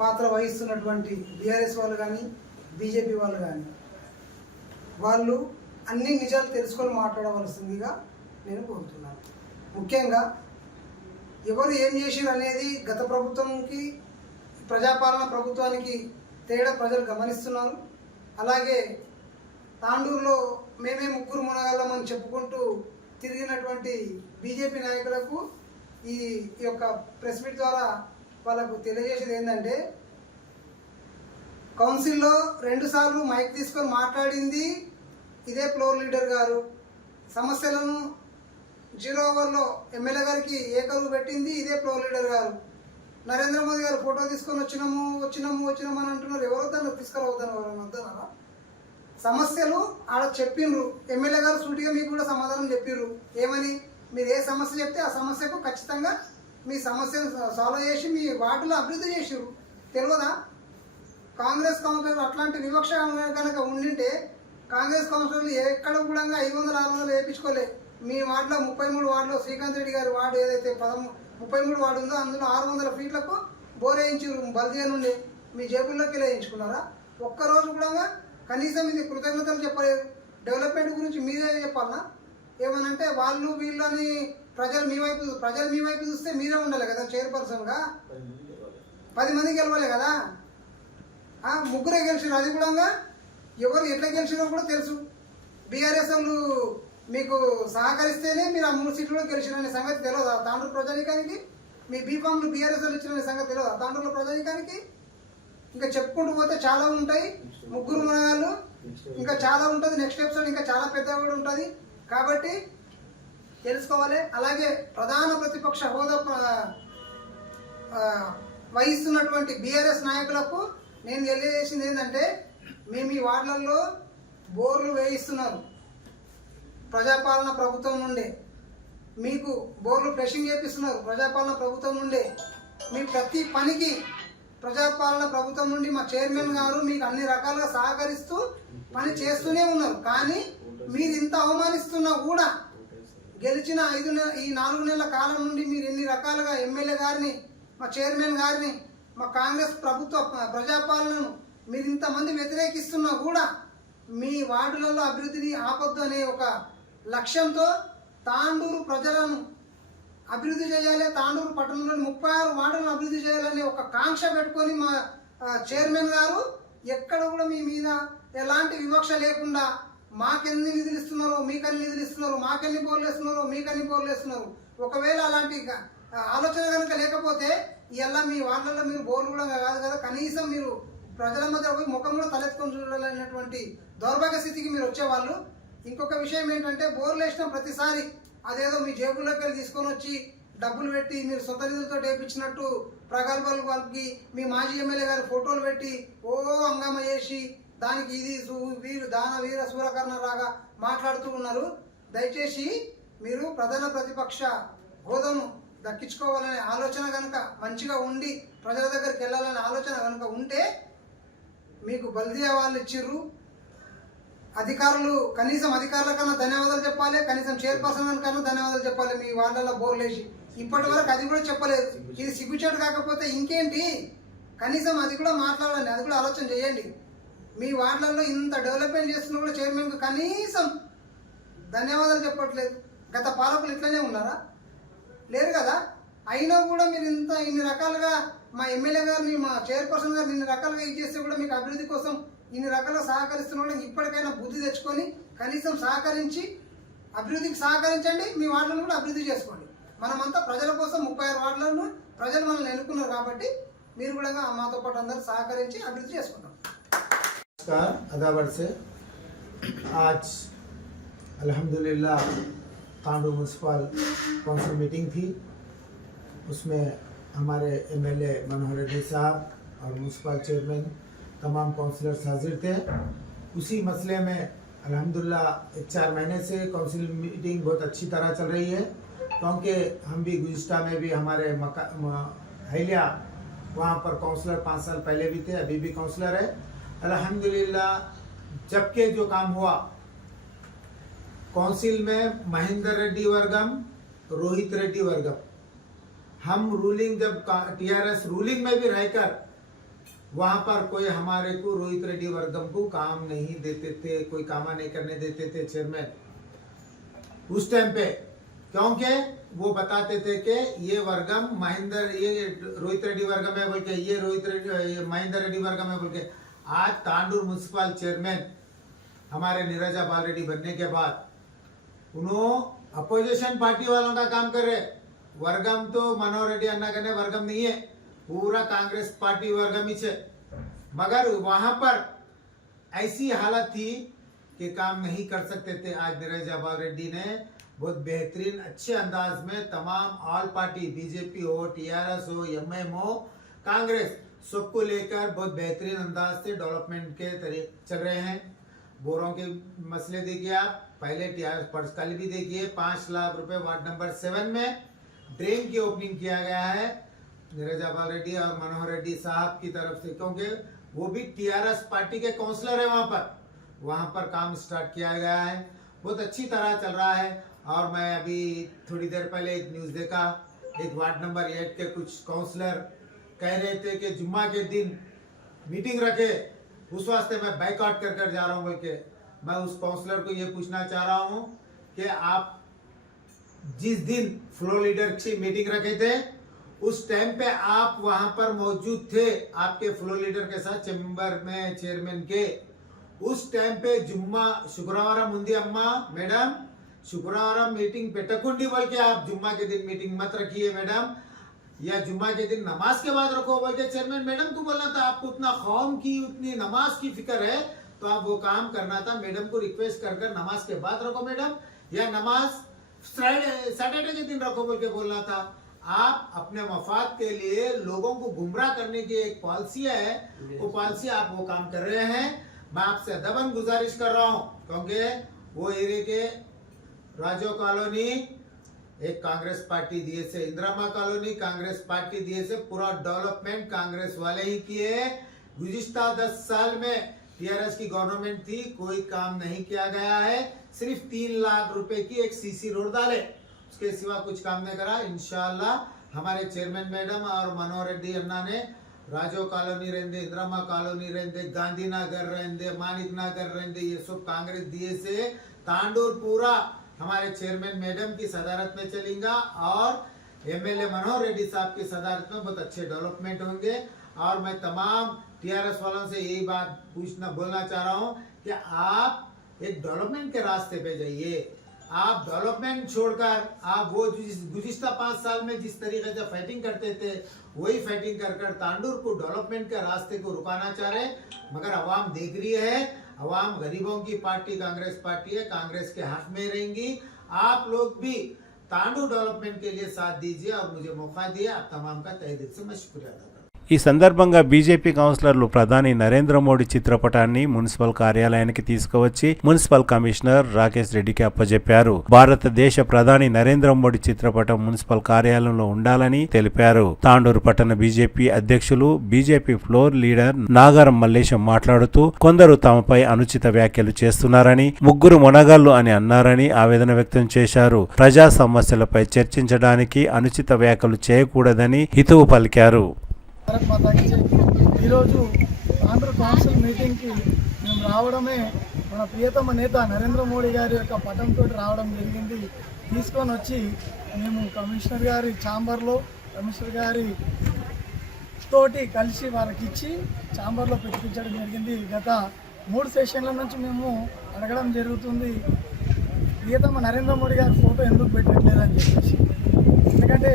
పాత్ర వహిస్తున్నటువంటి బీఆర్ఎస్ వాళ్ళు కానీ బీజేపీ వాళ్ళు కానీ వాళ్ళు అన్ని నిజాలు తెలుసుకొని మాట్లాడవలసిందిగా నేను కోరుతున్నాను. ముఖ్యంగా ఎవరు ఏం చేసిరు అనేది గత ప్రభుత్వంకి ప్రజాపాలన ప్రభుత్వానికి తేడా ప్రజలు గమనిస్తున్నారు. అలాగే తాండూరులో మేమే ముగ్గురు మునగాళ్ళమని చెప్పుకుంటూ తిరిగినటువంటి బీజేపీ నాయకులకు ఈ యొక్క ప్రెస్ మీట్ ద్వారా వాళ్ళకు తెలియజేసేది ఏంటంటే, కౌన్సిల్లో 2 సార్లు మైక్ తీసుకొని మాట్లాడింది ఇదే ఫ్లోర్ లీడర్ గారు. సమస్యలను 0 అవర్లో ఎమ్మెల్యే గారికి ఏకరువు పెట్టింది ఇదే ఫ్లోర్ లీడర్ గారు. నరేంద్ర మోదీ గారు ఫోటో తీసుకొని వచ్చినాము అని అంటున్నారు. ఎవరో దాన్ని తీసుకురావద్దని ఎవరైనా వద్దన్నారా? సమస్యలు ఆడ చెప్పిండ్రు, ఎమ్మెల్యే గారు సూటిగా మీకు కూడా సమాధానం చెప్పిర్రు. ఏమని? మీరు ఏ సమస్య చెప్తే ఆ సమస్యకు ఖచ్చితంగా మీ సమస్యను సాల్వ్ చేసి మీ వార్డులో అభివృద్ధి చేసిర్రు. తెలియదా? కాంగ్రెస్ కౌన్సిలర్ అట్లాంటి వివక్ష కనుక ఉండింటే కాంగ్రెస్ కౌన్సిలర్లు ఎక్కడ కూడా 500-600 వేయించుకోలే. మీ వార్డులో 33 వార్డులో శ్రీకాంత్ రెడ్డి గారి వార్డు ఏదైతే 33 వార్డు ఉందో అందులో 600 ఫీట్లకు బోర్ వేయించారు. బల్దియా నుండి మీ జేబుల్లోకి వేయించుకున్నారా? ఒక్కరోజు కూడా కనీసం ఇది కృతజ్ఞతలు చెప్పలేదు. డెవలప్మెంట్ గురించి మీరే చెప్పాలనా? ఏమనంటే వాళ్ళు వీళ్ళు అని ప్రజలు మీ వైపు చూస్తే మీరే ఉండాలి కదా చైర్పర్సన్గా. 10 మంది గెలవాలి కదా. ముగ్గురే గెలిచారు. అది కూడా ఎవరు ఎట్లా గెలిచినో కూడా తెలుసు. బీఆర్ఎస్ వాళ్ళు మీకు సహకరిస్తేనే మీరు ఆ 3 సీట్లలో గెలిచిననే సంగతి తెలియదా తాండూరు ప్రజానికానికి? మీ బీఫామ్లు బీఆర్ఎస్ వాళ్ళు ఇచ్చిన సంగతి తెలియదా తాండూరులో ప్రజానికానికి? ఇంకా చెప్పుకుంటూ పోతే చాలా ఉంటాయి. ముగ్గురు మనగాళ్ళు ఇంకా చాలా ఉంటుంది. నెక్స్ట్ ఎపిసోడ్ ఇంకా చాలా పెద్దగా కూడా ఉంటుంది కాబట్టి తెలుసుకోవాలి. అలాగే ప్రధాన ప్రతిపక్ష హోదా వహిస్తున్నటువంటి బీఆర్ఎస్ నాయకులకు నేను తెలియజేసింది ఏంటంటే, మేము ఈ వార్డులలో బోర్లు వేయిస్తున్నారు ప్రజాపాలన ప్రభుత్వం నుండే. మీకు బోర్లు ఫ్లషింగ్ చేపిస్తున్నారు ప్రజాపాలన ప్రభుత్వం నుండే. మీ ప్రతి పనికి ప్రజాపాలన ప్రభుత్వం నుండి మా చైర్మన్ గారు మీకు అన్ని రకాలుగా సహకరిస్తూ పని చేస్తూనే ఉన్నారు. కానీ మీరు ఇంత అవమానిస్తున్నా కూడా గెలిచిన ఈ 4 నెలల కాలం నుండి మీరు ఎన్ని రకాలుగా ఎమ్మెల్యే గారిని, మా చైర్మన్ గారిని, మా కాంగ్రెస్ ప్రభుత్వ ప్రజాపాలనను మీరు ఇంతమంది వ్యతిరేకిస్తున్నా కూడా మీ వార్డులలో అభివృద్ధిని ఆపొద్దు అనే ఒక లక్ష్యంతో తాండూరు ప్రజలను అభివృద్ధి చేయాలి, తాండూరు పట్టణంలోని 36 వార్డులను అభివృద్ధి చేయాలనే ఒక కాంక్ష పెట్టుకొని మా చైర్మన్ గారు ఎక్కడ కూడా మీ మీద ఎలాంటి వివక్ష లేకుండా మాకెన్ని నిధులు ఇస్తున్నారో మీకన్ని నిధులు ఇస్తున్నారు, మాకెన్ని బోర్లు వేస్తున్నారో మీకన్ని బోర్లు వేస్తున్నారు. ఒకవేళ అలాంటి ఆలోచన కనుక లేకపోతే ఇలా మీ వార్డులలో మీరు బోర్లు కూడా కాదు కదా, కనీసం మీరు ప్రజల మధ్య పోయి ముఖం కూడా తలెత్తుకొని చూడాలనేటువంటి దౌర్భాగ్య స్థితికి మీరు వచ్చేవాళ్ళు. ఇంకొక విషయం ఏంటంటే, బోర్లు వేసిన ప్రతిసారి అదేదో మీ జేబుల్లోకి వెళ్ళి తీసుకొని వచ్చి డబ్బులు పెట్టి మీరు సొంత నిధులతో వేయించినట్టు ప్రగల్భాలు వాళ్ళకి మీ మాజీ ఎమ్మెల్యే గారి ఫోటోలు పెట్టి హంగామ చేసి దానికి ఇది వీర సూరకర్ణ రాగా మాట్లాడుతూ ఉన్నారు. దయచేసి మీరు ప్రధాన ప్రతిపక్ష హోదాను దక్కించుకోవాలనే ఆలోచన కనుక మంచిగా ఉండి ప్రజల దగ్గరికి వెళ్ళాలనే ఆలోచన కనుక ఉంటే మీకు బల్దియా వాళ్ళు ఇచ్చిర్రు. అధికారులు కనీసం అధికారుల కన్నా ధన్యవాదాలు చెప్పాలి, కనీసం చైర్పర్సన్ కన్నా ధన్యవాదాలు చెప్పాలి. మీ వాళ్ళలో బోర్లేసి ఇప్పటి వరకు అది కూడా చెప్పలేదు. ఇది సిగ్గుచేటు కాకపోతే ఇంకేంటి? కనీసం అది కూడా మాట్లాడండి, అది కూడా ఆలోచన చేయండి. మీ వార్డులలో ఇంత డెవలప్మెంట్ చేస్తున్నా కూడా చైర్మన్కు కనీసం ధన్యవాదాలు చెప్పట్లేదు. గత పాలకులు ఇట్లనే ఉన్నారా? లేరు కదా. అయినా కూడా మీరు ఇన్ని రకాలుగా మా ఎమ్మెల్యే గారిని, మా చైర్పర్సన్ గారిని ఇన్ని రకాలుగా ఇచ్చేస్తే కూడా మీకు అభివృద్ధి కోసం ఇన్ని రకాలుగా సహకరిస్తున్న వాళ్ళకి ఇప్పటికైనా బుద్ధి తెచ్చుకొని కనీసం సహకరించి అభివృద్ధికి సహకరించండి. మీ వార్డులను కూడా అభివృద్ధి చేసుకోండి. మనమంతా ప్రజల కోసం 36 వార్డులను ప్రజలు మనల్ని ఎన్నుకున్నారు కాబట్టి మీరు కూడా మాతో పాటు అందరూ సహకరించి అభివృద్ధి చేసుకుంటాం. नमस्कार अदावर से आज अल्हम्दुलिल्लाह तांडू म्यूनसिपल काउंसिल मीटिंग थी। उसमें हमारे एमएलए मनोहर रेड्डी साहब और म्यूनसिपल चेयरमैन तमाम काउंसिलर्स हाजिर थे। उसी मसले में अल्हम्दुलिल्लाह 4 महीने से काउंसिल मीटिंग बहुत अच्छी तरह चल रही है, क्योंकि हम भी गुज़िश्ता में भी हमारे हलिया वहाँ पर काउंसलर 5 साल पहले भी थे, अभी भी काउंसलर है। अल्हम्दुलिल्लाह जबकि जो काम हुआ काउंसिल में महेंद्र रेड्डी वर्गम रोहित रेड्डी वर्गम। हम रूलिंग जब टीआरएस रूलिंग में भी रहकर वहां पर कोई हमारे को रोहित रेड्डी वर्गम को काम नहीं देते थे, कोई काम नहीं करने देते थे चेयरमैन उस टाइम पे, क्योंकि वो बताते थे कि ये वर्गम महेंद्र, ये रोहित रेड्डी वर्गम है बोल के, ये रोहित रेड्डी, ये महेंद्र रेड्डी वर्गम है बोल के। आज तांडूर म्युनिसिपल चेयरमैन हमारे नीरजा बाल रेड्डी बनने के बाद उन्होंने अपोजिशन पार्टी वालों का काम कर रहे। वर्गम तो मनोहर रेड्डी अन्ना करने वर्गम नहीं है, पूरा कांग्रेस पार्टी वर्गम ही है। मगर वहां पर ऐसी हालत थी कि काम नहीं कर सकते थे। आज नीरजा बाल रेड्डी ने बहुत बेहतरीन अच्छे अंदाज में तमाम ऑल पार्टी, बीजेपी हो, टीआरएस हो, एमएम हो, कांग्रेस, सबको लेकर बहुत बेहतरीन अंदाज से डेवलपमेंट के तरीके चल रहे हैं। बोरों के मसले देखिए आप, पहले टीआरएस कल भी देखिए 5 लाख रुपए वार्ड नंबर 7 में ड्रेन की ओपनिंग किया गया है नीरजा बाल रेड्डी और मनोहर रेड्डी साहब की तरफ से, क्योंकि वो भी टीआरएस पार्टी के काउंसलर है। वहां पर काम स्टार्ट किया गया है, बहुत अच्छी तरह चल रहा है। और मैं अभी थोड़ी देर पहले एक न्यूज़ देखा, एक वार्ड नंबर 8 के कुछ काउंसलर कह रहे थे कि जुम्मा के दिन मीटिंग रखे, उस वास्ते मैं बाइकआउट कर जा रहा हूँ बोल के। मैं उस काउंसलर को ये पूछना चाह रहा हूँ कि आप जिस दिन फ्लोर लीडर की मीटिंग रखे थे उस टाइम पे आप वहां पर मौजूद थे, आपके फ्लोर लीडर के साथ चेंबर में चेयरमैन के। उस टाइम पे जुम्मा शुक्रवार मुंदी अम्मा मैडम शुक्रवार मीटिंग पेटकुंडी बोल के आप जुम्मा के दिन मीटिंग मत रखिए मैडम, या जुम्मा के दिन नमाज के बाद रखो बोल के चेयरमैन मैडम को बोलना था। आपको उतना कौम की उतनी नमाज की फिक्र है तो आप वो काम करना था। मैडम को रिक्वेस्ट कर नमाज के बाद रखो मैडम, या नमाज सैटरडे के दिन रखो बोल के बोलना था। आप अपने मफाद के लिए लोगों को गुमराह करने की एक पॉलिसी है, वो पॉलिसी आप वो काम कर रहे हैं। मैं आपसे दबन गुजारिश कर रहा हूँ, क्योंकि वो एरिया के राजो कॉलोनी एक कांग्रेस पार्टी दिए से, इंदिरामा कॉलोनी कांग्रेस पार्टी दिए से, पूरा डेवलपमेंट कांग्रेस वाले ही किए। गुज़िश्ता 10 साल में टीआरएस की गवर्नमेंट थी, कोई काम नहीं किया गया है। सिर्फ 3 लाख रुपए की एक सीसी रोड डाले, उसके सिवा कुछ काम नहीं करा। इंशाल्लाह हमारे चेयरमैन मैडम और मनोहर रेड्डी अन्ना ने राजो कॉलोनी रहते, इंदिरामा कॉलोनी रहते, गांधी नगर रहते, मानिक नगर रहते, ये सब कांग्रेस दिए से तांडूर पूरा हमारे चेयरमैन मैडम की सदारत में चलेगा और एमएलए मनोहर रेड्डी साहब की सदारत में बहुत अच्छे डेवलपमेंट होंगे। और मैं तमाम टीआरएस वालों से यही बात बोलना चाह रहा हूँ कि आप एक डेवलपमेंट के रास्ते पे जाइए। आप डेवलपमेंट छोड़कर आप वो गुज़िश्ता 5 साल में जिस तरीके से फाइटिंग करते थे वही फाइटिंग कर तांडूर को डेवलपमेंट के रास्ते को रुकाना चाह रहे। मगर अवाम देख रही है, अवाम गरीबों की पार्टी कांग्रेस पार्टी है, कांग्रेस के हक में रहेंगी। आप लोग भी तांडूर डेवलपमेंट के लिए साथ दीजिए और मुझे मौका दिए। आप तमाम का तहे दिल से मैं शुक्रिया अदा करता हूं। ఈ సందర్భంగా బీజేపీ కౌన్సిలర్లు ప్రధాని నరేంద్ర మోడీ చిత్రపటాన్ని మున్సిపల్ కార్యాలయానికి తీసుకువచ్చి మున్సిపల్ కమిషనర్ రాకేష్ రెడ్డికి అప్పజెప్పారు. భారతదేశ ప్రధాని నరేంద్ర మోడీ చిత్రపటం మున్సిపల్ కార్యాలయంలో ఉండాలని తెలిపారు. తాండూరు పట్టణ బీజేపీ అధ్యక్షులు BJP floor leader Nagaram Mallesham మాట్లాడుతూ కొందరు తమపై అనుచిత వ్యాఖ్యలు చేస్తున్నారని, ముగ్గురు మొనగాళ్లు అని అన్నారని ఆవేదన వ్యక్తం చేశారు. ప్రజా సమస్యలపై చర్చించడానికి అనుచిత వ్యాఖ్యలు చేయకూడదని హితవు పలికారు. భారత్ మాతాకి జై. ఈరోజు ఆంధ్ర కౌన్సిల్ మీటింగ్కి మేము రావడమే మన ప్రియతమ నేత నరేంద్ర మోడీ గారి యొక్క పటంతో రావడం జరిగింది. తీసుకొని వచ్చి మేము కమిషనర్ గారి ఛాంబర్లో కమిషనర్ గారి తోటి కలిసి వారికి ఇచ్చి ఛాంబర్లో పెట్టించడం జరిగింది. గత 3 సెషన్ల నుంచి మేము అడగడం జరుగుతుంది, ప్రియతమ నరేంద్ర మోడీ గారి ఫోటో ఎందుకు పెట్టట్లేదని చెప్పేసి. ఎందుకంటే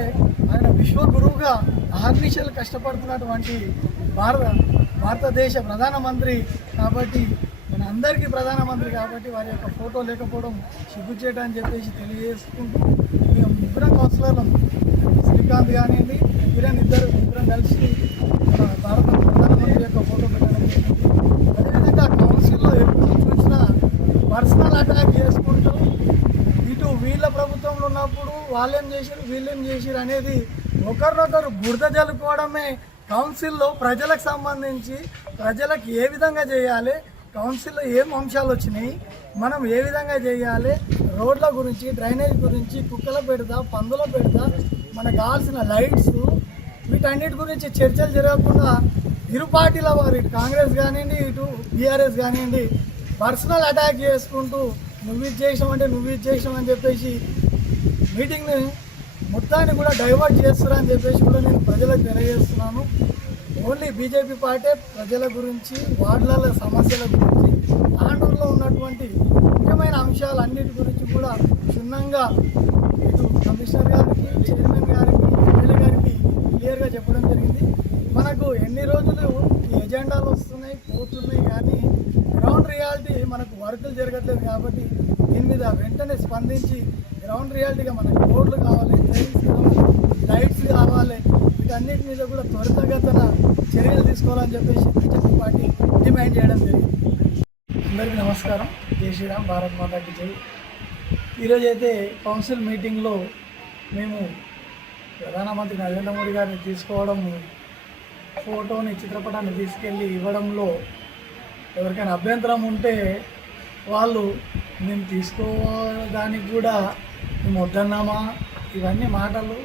ఆయన విశ్వగురువుగా అహర్నిశలు కష్టపడుతున్నటువంటి భారతదేశ ప్రధానమంత్రి కాబట్టి, మన అందరికీ ప్రధానమంత్రి కాబట్టి వారి యొక్క ఫోటో లేకపోవడం సిగ్గుచేట అని చెప్పేసి తెలియజేసుకుంటూ మేము ముగ్గురం కౌన్సిలర్లు శ్రీకాంత్ కానివ్వండి, ఇద్దరం కలిసి భారత ప్రధానమంత్రి యొక్క ఫోటో పెట్టడం జరిగింది. అదేవిధంగా కౌన్సిల్లో ఎప్పుడు చూసినా పర్సనల్ అటాక్ చేసుకుంటూ ఇటు వీళ్ళ ప్రభుత్వంలో ఉన్నప్పుడు వాళ్ళేం చేశారు వీళ్ళేం చేశారు అనేది ఒకరినొకరు బురద జల్లుకోవడమే. కౌన్సిల్లో ప్రజలకు సంబంధించి ప్రజలకు ఏ విధంగా చేయాలి, కౌన్సిల్లో ఏం అంశాలు వచ్చినాయి, మనం ఏ విధంగా చేయాలి, రోడ్ల గురించి, డ్రైనేజ్ గురించి, కుక్కల పెడతా, పందుల పెడతా, మనకు కావాల్సిన లైట్స్, వీటన్నిటి గురించి చర్చలు జరగకుండా ఇరు పార్టీల వారు, ఇటు కాంగ్రెస్ కానివ్వండి, ఇటు బీఆర్ఎస్ కానివ్వండి, పర్సనల్ అటాక్ చేసుకుంటూ నువ్వు ఇది చేసినావంటే నువ్వు ఇది చేసినావని చెప్పేసి మీటింగ్ని మొత్తాన్ని కూడా డైవర్ట్ చేస్తారని చెప్పేసి కూడా నేను ప్రజలకు తెలియజేస్తున్నాను. ఓన్లీ బీజేపీ పార్టీ ప్రజల గురించి, వార్డుల సమస్యల గురించి, తాండూరులో ఉన్నటువంటి ముఖ్యమైన అంశాలన్నిటి గురించి కూడా క్షుణ్ణంగా ఇటు కమిషనర్ గారికి, చైర్మన్ గారికి, ఎమ్మెల్యే గారికి క్లియర్గా చెప్పడం జరిగింది. మనకు ఎన్ని రోజులు ఈ ఎజెండాలు వస్తున్నాయి పోతున్నాయి, కానీ గ్రౌండ్ రియాలిటీ మనకు వర్కులు జరగట్లేదు. కాబట్టి దీని మీద వెంటనే స్పందించి గ్రౌండ్ రియాలిటీగా మనకు రోడ్లు కావాలి, ట్రైన్స్ కావాలి, లైట్స్ కావాలి, వీటన్నిటి మీద కూడా త్వరితగతిన చర్యలు తీసుకోవాలని చెప్పేసి బీజేపీ పార్టీ డిమాండ్ చేయడం జరిగింది. అందరికీ నమస్కారం. జై శ్రీరామ్, భారత్ మాతాకి జై. ఈరోజైతే కౌన్సిల్ మీటింగ్లో మేము ప్రధానమంత్రి నరేంద్ర మోడీ గారిని తీసుకోవడం, ఫోటోని, చిత్రపటాన్ని తీసుకెళ్ళి ఇవ్వడంలో ఎవరికైనా అభ్యంతరం ఉంటే వాళ్ళు మేము తీసుకోవడానికి కూడా మేము వద్దన్నామా, ఇవన్నీ మాటలు.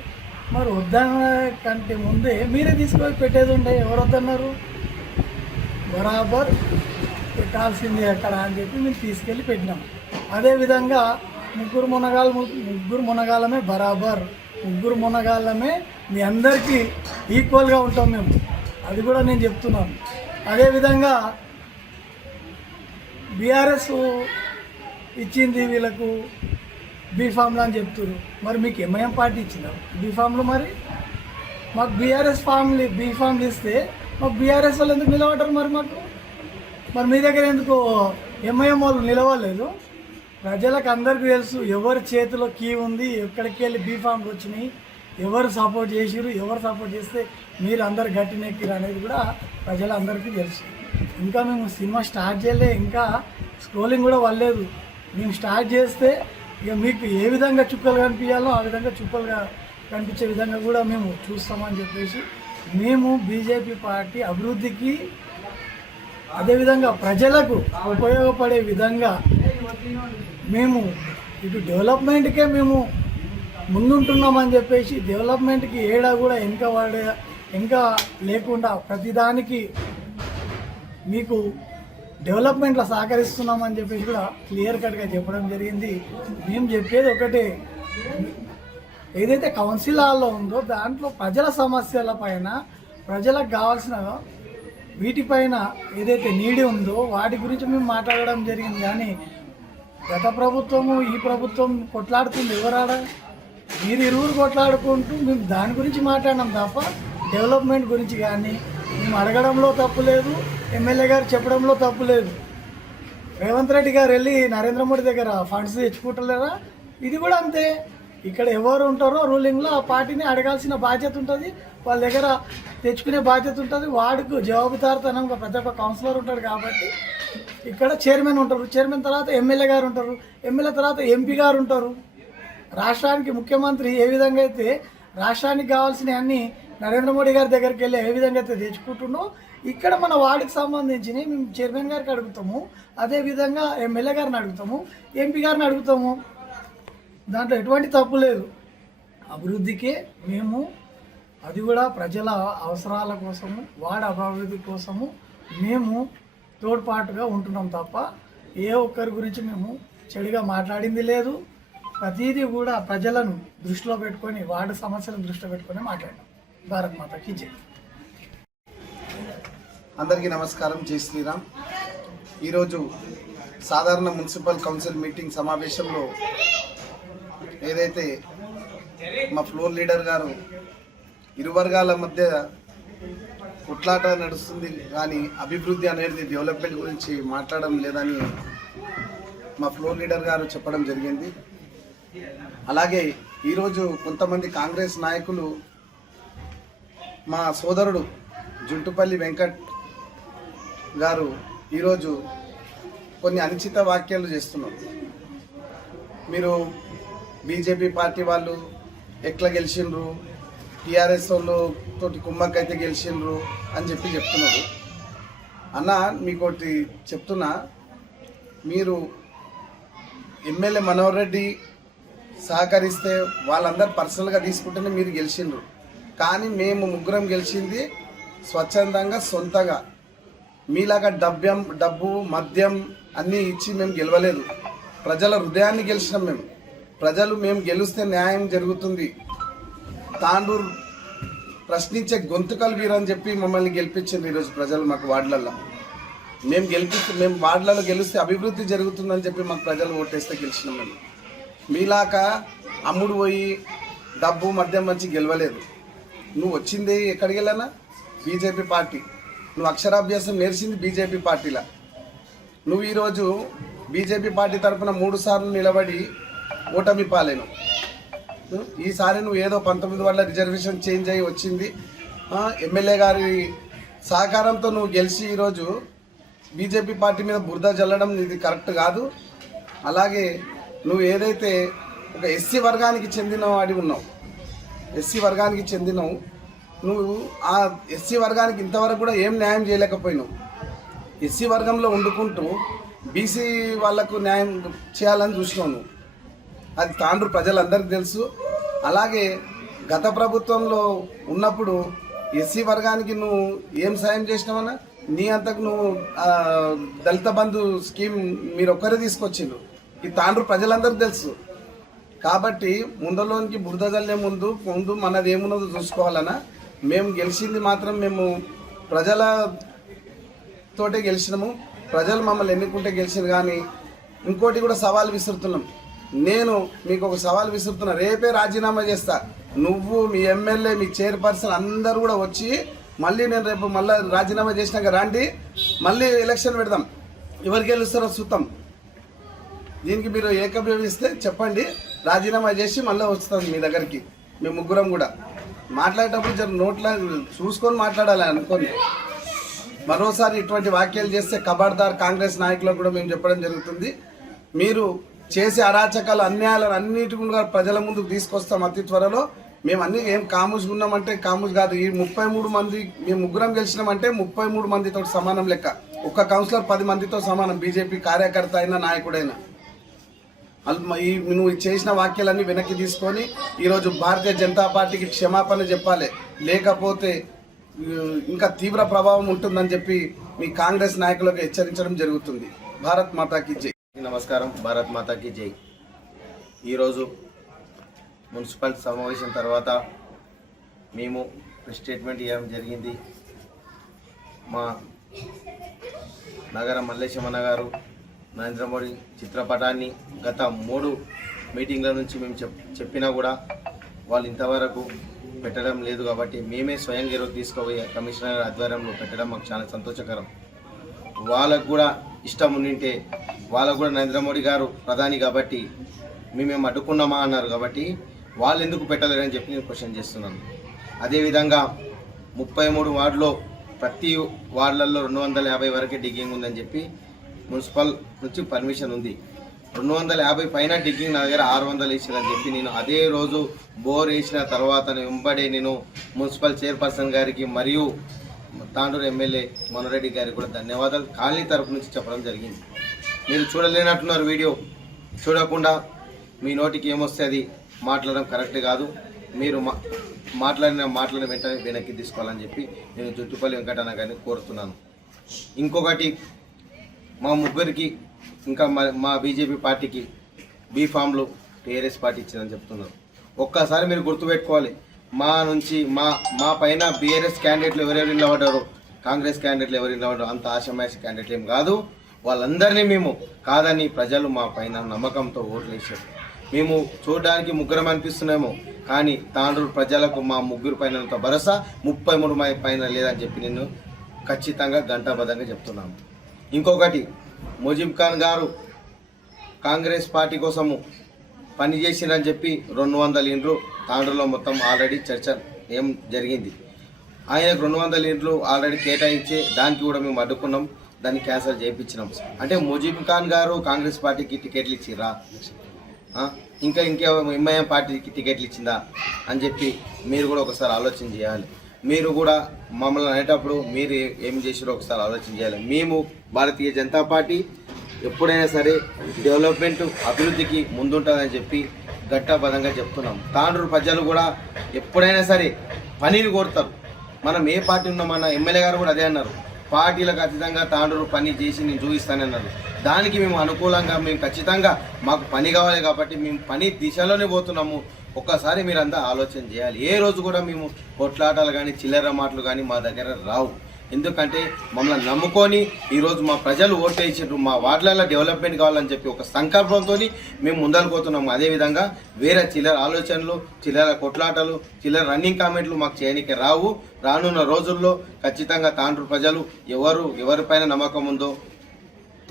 మరి వద్దన్న కంటే ముందే మీరే తీసుకొని పెట్టేది ఉండే, ఎవరు వద్దన్నారు? బరాబర్ పెట్టాల్సిందే అక్కడ అని చెప్పి మేము తీసుకెళ్ళి పెట్టినాం. అదేవిధంగా ముగ్గురు మునగాళ్ళమే బరాబర్, ముగ్గురు మునగాళ్ళమే మీ అందరికీ ఈక్వల్గా ఉంటాం మేము, అది కూడా నేను చెప్తున్నాను. అదేవిధంగా బీఆర్ఎస్ ఇచ్చింది వీళ్ళకు బీఫామ్లు అని చెప్తున్నారు. మరి మీకు ఎంఐఎం పార్టీ ఇచ్చిందా బీఫామ్లు? మరి మాకు బీఆర్ఎస్ బీఫామ్లు ఇస్తే మాకు బీఆర్ఎస్ వాళ్ళు ఎందుకు నిలబడ్డారు? మరి మీ దగ్గర ఎందుకు ఎంఐఎం వాళ్ళు నిలవలేదు? ప్రజలకు అందరికీ తెలుసు ఎవరి చేతిలో కీ ఉంది, ఎక్కడికి వెళ్ళి బీఫామ్లు వచ్చినాయి, ఎవరు సపోర్ట్ చేసిరు, ఎవరు సపోర్ట్ చేస్తే మీరు అందరు గట్టినెక్కిరు అనేది కూడా ప్రజలందరికీ తెలుసు. ఇంకా మేము సినిమా స్టార్ట్ చేయలే, ఇంకా స్క్రోలింగ్ కూడా వల్లేదు. మేము స్టార్ట్ చేస్తే ఇక మీకు ఏ విధంగా చుక్కలు కనిపించాలో ఆ విధంగా చుక్కలుగా కనిపించే విధంగా కూడా మేము చూస్తామని చెప్పేసి మేము బీజేపీ పార్టీ అభివృద్ధికి, అదేవిధంగా ప్రజలకు ఉపయోగపడే విధంగా మేము ఇటు డెవలప్మెంట్కే మేము ముందుంటున్నామని చెప్పేసి, డెవలప్మెంట్కి ఏడా కూడా ఇంకా లేకుండా ప్రతిదానికి మీకు డెవలప్మెంట్లో సహకరిస్తున్నామని చెప్పేసి కూడా క్లియర్ కట్గా చెప్పడం జరిగింది. మేము చెప్పేది ఒకటే, ఏదైతే కౌన్సిల్ హాల్లో ఉందో దాంట్లో ప్రజల సమస్యల పైన, ప్రజలకు కావాల్సిన వీటిపైన ఏదైతే నీడి ఉందో వాటి గురించి మేము మాట్లాడడం జరిగింది. కానీ గత ప్రభుత్వము ఈ ప్రభుత్వం కొట్లాడుతుంది ఎవరాడ? మీరు ఇరువురు కొట్లాడుకుంటూ మేము దాని గురించి మాట్లాడినాం తప్ప డెవలప్మెంట్ గురించి కానీ మేము అడగడంలో తప్పు లేదు, ఎమ్మెల్యే గారు చెప్పడంలో తప్పు లేదు. రేవంత్ రెడ్డి గారు వెళ్ళి నరేంద్ర మోడీ దగ్గర ఫండ్స్ తెచ్చుకుంటలేరా? ఇది కూడా అంతే. ఇక్కడ ఎవరు ఉంటారో రూలింగ్లో ఆ పార్టీని అడగాల్సిన బాధ్యత ఉంటుంది, వాళ్ళ దగ్గర తెచ్చుకునే బాధ్యత ఉంటుంది. వాడికి జవాబుదారితనంగా ప్రతి ఒక్క కౌన్సిలర్ ఉంటాడు. కాబట్టి ఇక్కడ చైర్మన్ ఉంటారు, చైర్మన్ తర్వాత ఎమ్మెల్యే గారు ఉంటారు, ఎమ్మెల్యే తర్వాత ఎంపీ గారు ఉంటారు. రాష్ట్రానికి ముఖ్యమంత్రి ఏ విధంగా అయితే రాష్ట్రానికి కావాల్సిన అన్ని నరేంద్ర మోడీ గారి దగ్గరికి వెళ్ళి ఏ విధంగా అయితే తెచ్చుకుంటున్నో, ఇక్కడ మన వార్డుకి సంబంధించినవి మేము చైర్మన్ గారికి అడుగుతాము, అదేవిధంగా ఎమ్మెల్యే గారిని అడుగుతాము, ఎంపీ గారిని అడుగుతాము. దాంట్లో ఎటువంటి తప్పు లేదు. అభివృద్ధికే మేము, అది కూడా ప్రజల అవసరాల కోసము, వార్డు అభివృద్ధి కోసము మేము తోడ్పాటుగా ఉంటున్నాం తప్ప ఏ ఒక్కరి గురించి మేము చెడుగా మాట్లాడింది లేదు. ప్రతిదీ కూడా ప్రజలను దృష్టిలో పెట్టుకొని, వార్డు సమస్యలను దృష్టిలో పెట్టుకొని మాట్లాడినాం. భారత్ మాతాకి జై. అందరికీ నమస్కారం. జై శ్రీరామ్. ఈరోజు సాధారణ మున్సిపల్ కౌన్సిల్ మీటింగ్ సమావేశంలో ఏదైతే మా ఫ్లోర్ లీడర్ గారు ఇరు వర్గాల మధ్య కొట్లాట నడుస్తుంది కానీ అభివృద్ధి అనేది డెవలప్మెంట్ గురించి మాట్లాడడం లేదని మా ఫ్లోర్ లీడర్ గారు చెప్పడం జరిగింది. అలాగే ఈరోజు కొంతమంది కాంగ్రెస్ నాయకులు మా సోదరుడు జుంటుపల్లి వెంకట్ గారు ఈరోజు కొన్ని అనుచిత వ్యాఖ్యలు చేస్తున్నారు. మీరు బీజేపీ పార్టీ వాళ్ళు ఎట్లా గెలిచిండ్రు, టీఆర్ఎస్ వాళ్ళు తోటి కుమ్మక్కైతే గెలిచిండ్రు అని చెప్తున్నారు. అన్న మీకు ఒకటి చెప్తున్నా, మీరు ఎమ్మెల్యే మనోహర్ రెడ్డి సహకరిస్తే వాళ్ళందరూ పర్సనల్గా తీసుకుంటేనే మీరు గెలిచిండ్రు. కానీ మేము ముగ్గురం గెలిచింది స్వచ్ఛందంగా సొంతగా. మీలాగా డబ్బు మద్యం అన్నీ ఇచ్చి మేము గెలవలేదు. ప్రజల హృదయాన్ని గెలిచినాం మేము. ప్రజలు మేము గెలిస్తే న్యాయం జరుగుతుంది, తాండూరు ప్రశ్నించే గొంతుకలు వీరని చెప్పి మమ్మల్ని గెలిపించింది ఈరోజు ప్రజలు మాకు వార్డులలో. మేము వార్డులలో గెలిస్తే అభివృద్ధి జరుగుతుందని చెప్పి మాకు ప్రజలు ఓటేస్తే గెలిచినాం మేము. మీలాగా అమ్ముడు పోయి డబ్బు మద్యం మంచి గెలవలేదు. నువ్వు వచ్చింది ఎక్కడికి వెళ్ళానా? BJP party. నువ్వు అక్షరాభ్యాసం నేర్చింది బీజేపీ పార్టీలా. నువ్వు ఈరోజు బీజేపీ పార్టీ తరఫున 3 సార్లు నిలబడి ఓటమి పాలేను. ఈసారి నువ్వు ఏదో 19 వల్ల రిజర్వేషన్ చేంజ్ అయ్యి వచ్చింది, ఎమ్మెల్యే గారి సహకారంతో నువ్వు గెలిచి ఈరోజు బీజేపీ పార్టీ మీద బురద జల్లడం ఇది కరెక్ట్ కాదు. అలాగే నువ్వు ఏదైతే ఒక ఎస్సీ వర్గానికి చెందిన వాడి ఉన్నావు, ఎస్సీ వర్గానికి చెందినవు, నువ్వు ఆ ఎస్సీ వర్గానికి ఇంతవరకు కూడా ఏం న్యాయం చేయలేకపోయినావు. ఎస్సీ వర్గంలో వండుకుంటూ బీసీ వాళ్లకు న్యాయం చేయాలని చూసినావు నువ్వు. అది తాండ్రు ప్రజలందరికీ తెలుసు. అలాగే గత ప్రభుత్వంలో ఉన్నప్పుడు ఎస్సీ వర్గానికి నువ్వు ఏం సాయం చేసినావన్నా? నీ అంతకు నువ్వు దళిత బంధు స్కీమ్ మీరు ఒక్కరే తీసుకొచ్చిండ్రు. ఈ తాండ్రు ప్రజలందరికీ తెలుసు. కాబట్టి ముందులోనికి బురద జల్లే ముందు మనది ఏమున్నదో చూసుకోవాలన్నా. మేము గెలిచింది మాత్రం మేము ప్రజలతోటే గెలిచినాము. ప్రజలు మమ్మల్ని ఎన్నుకుంటే గెలిచింది. కానీ ఇంకోటి కూడా సవాల్ విసురుతున్నాం. నేను మీకు ఒక సవాల్ విసురుతున్నా, రేపే రాజీనామా చేస్తా. నువ్వు, మీ ఎమ్మెల్యే, మీ చైర్పర్సన్ అందరూ కూడా వచ్చి మళ్ళీ నేను రేపు మళ్ళీ రాజీనామా చేసినాక రండి, మళ్ళీ ఎలక్షన్ పెడదాం. ఎవరికి గెలుస్తారో చూద్దాం. దీనికి మీరు ఏకీభవిస్తే చెప్పండి, రాజీనామా చేసి మళ్ళీ వస్తాం మీ దగ్గరికి. మేము ముగ్గురం కూడా మాట్లాడేటప్పుడు జర నోట్లా చూసుకొని మాట్లాడాలి అనుకోని. మరోసారి ఇటువంటి వ్యాఖ్యలు చేస్తే ఖబర్దార్ కాంగ్రెస్ నాయకులకు కూడా మేము చెప్పడం జరుగుతుంది. మీరు చేసే అరాచకాలు, అన్యాయాలను అన్నిటిగా ప్రజల ముందుకు తీసుకొస్తాం అతి త్వరలో. మేము అన్ని ఏం కాముజ్గా ఉన్నామంటే కాముజ్ కాదు. ఈ 33 మంది మేము ముగ్గురం గెలిచినామంటే 33 మందితో సమానం లెక్క. ఒక్క కౌన్సిలర్ 10 మందితో సమానం, బీజేపీ కార్యకర్త అయినా నాయకుడైనా. నువ్వు చేసిన వాక్యాలన్నీ వెనక్కి తీసుకొని ఈరోజు భారతీయ జనతా పార్టీకి క్షమాపణ చెప్పాలి. లేకపోతే ఇంకా తీవ్ర ప్రభావం ఉంటుందని చెప్పి మీ కాంగ్రెస్ నాయకులకు హెచ్చరించడం జరుగుతుంది. భారత్ మాతాకి జై. నమస్కారం. భారత్ మాతాకి జై. ఈరోజు మున్సిపల్ సమావేశం తర్వాత మేము స్టేట్మెంట్ ఇవ్వడం జరిగింది. మా నగర మల్లేశమన్న గారు నరేంద్ర మోడీ చిత్రపటాన్ని గత 3 మీటింగ్ల నుంచి మేము చెప్పినా కూడా వాళ్ళు ఇంతవరకు పెట్టడం లేదు. కాబట్టి మేమే స్వయంగా ఈరోజు తీసుకుపోయి కమిషనర్ ఆధ్వర్యంలో పెట్టడం మాకు చాలా సంతోషకరం. వాళ్ళకు కూడా ఇష్టం ఉండింటే, వాళ్ళకు కూడా నరేంద్ర మోడీ గారు ప్రధాని కాబట్టి మేమేం అడ్డుకున్నామా అన్నారు. కాబట్టి వాళ్ళు ఎందుకు పెట్టలేరని చెప్పి నేను క్వశ్చన్ చేస్తున్నాను. అదేవిధంగా 33 వార్డులో ప్రతి వార్డులలో 250 వరకే డిగ్గింగ్ ఉందని చెప్పి మున్సిపల్ నుంచి పర్మిషన్ ఉంది. 250 పైన డిగ్గింగ్ నా దగ్గర 600 వేసారని చెప్పి నేను అదే రోజు బోర్ వేసిన తర్వాత వెంబడే నేను మున్సిపల్ చైర్పర్సన్ గారికి మరియు తాండూరు ఎమ్మెల్యే మనోహర్ రెడ్డి గారికి కూడా ధన్యవాదాలు కాలనీ తరపు నుంచి చెప్పడం జరిగింది. మీరు చూడలేనట్టున్నారు వీడియో. చూడకుండా మీ నోటికి ఏమొస్తే అది మాట్లాడడం కరెక్ట్ కాదు. మీరు మాట్లాడిన వెంటనే వెనక్కి తీసుకోవాలని చెప్పి నేను జుట్టుపల్లి వెంకటన్న గారిని కోరుతున్నాను. ఇంకొకటి, మా ముగ్గురికి ఇంకా మా బీజేపీ పార్టీకి బీ ఫామ్లు టీఆర్ఎస్ పార్టీ ఇచ్చిందని చెప్తున్నారు. ఒక్కసారి మీరు గుర్తుపెట్టుకోవాలి, మా నుంచి మా పైన బీఆర్ఎస్ క్యాండిడేట్లు ఎవరెవరు నిలబడ్డారు, కాంగ్రెస్ క్యాండిడేట్లు ఎవరు నిలబడ్డారు, అంత ఆషామాషి క్యాండిడేట్లు ఏం కాదు. వాళ్ళందరినీ మేము కాదని ప్రజలు మా పైన నమ్మకంతో ఓట్లు వేసారు. మేము చూడడానికి ముగ్గురం అనిపిస్తున్నామో, కానీ తాండూరు ప్రజలకు మా ముగ్గురు పైన భరోసా 33 పైన లేదని చెప్పి నేను ఖచ్చితంగా ఘంటాబద్ధంగా చెప్తున్నాను. ఇంకొకటి, ముజీబ్ ఖాన్ గారు కాంగ్రెస్ పార్టీ కోసము పనిచేసిరని చెప్పి 200 ఇండ్లు తాండూరులో మొత్తం ఆల్రెడీ చర్చ ఏం జరిగింది. ఆయనకు 200 ఇండ్లు ఆల్రెడీ కేటాయించే దానికి కూడా మేము అడ్డుకున్నాం, దాన్ని క్యాన్సిల్ చేయించినాం. అంటే ముజీబ్ ఖాన్ గారు కాంగ్రెస్ పార్టీకి టికెట్లు ఇచ్చిరా, ఇంకా ఎంఐఎం పార్టీకి టికెట్లు ఇచ్చిందా అని చెప్పి మీరు కూడా ఒకసారి ఆలోచన చేయాలి. మీరు కూడా మమ్మల్ని అనేటప్పుడు మీరు ఏం చేసారో ఒకసారి ఆలోచన చేయాలి. మేము భారతీయ జనతా పార్టీ ఎప్పుడైనా సరే డెవలప్మెంట్ అభివృద్ధికి ముందుంటుందని చెప్పి ఘట్టబద్ధంగా చెప్తున్నాం. తాండూరు ప్రజలు కూడా ఎప్పుడైనా సరే పనిని కోరుతారు. మనం ఏ పార్టీ ఉన్నామన్న ఎమ్మెల్యే గారు కూడా అదే అన్నారు, పార్టీలకు అతీతంగా తాండూరు పని చేసి నేను చూపిస్తానన్నారు. దానికి మేము అనుకూలంగా మేము ఖచ్చితంగా మాకు పని కావాలి కాబట్టి మేము పని దిశలోనే పోతున్నాము. ఒక్కసారి మీరంతా ఆలోచన చేయాలి. ఏ రోజు కూడా మేము కొట్లాటలు కానీ చిల్లర మాటలు కానీ మా దగ్గర రావు. ఎందుకంటే మమ్మల్ని నమ్ముకొని ఈరోజు మా ప్రజలు ఓటేసారు, మా వార్డులలో డెవలప్మెంట్ కావాలని చెప్పి ఒక సంకల్పంతో మేము ముందరకు పోతున్నాము. అదేవిధంగా వేరే చిల్లర ఆలోచనలు, చిల్లర కొట్లాటలు, చిల్లర రన్నింగ్ కామెంట్లు మాకు చేయడానికి రావు. రానున్న రోజుల్లో ఖచ్చితంగా తాండూరు ప్రజలు ఎవరిపైన నమ్మకం ఉందో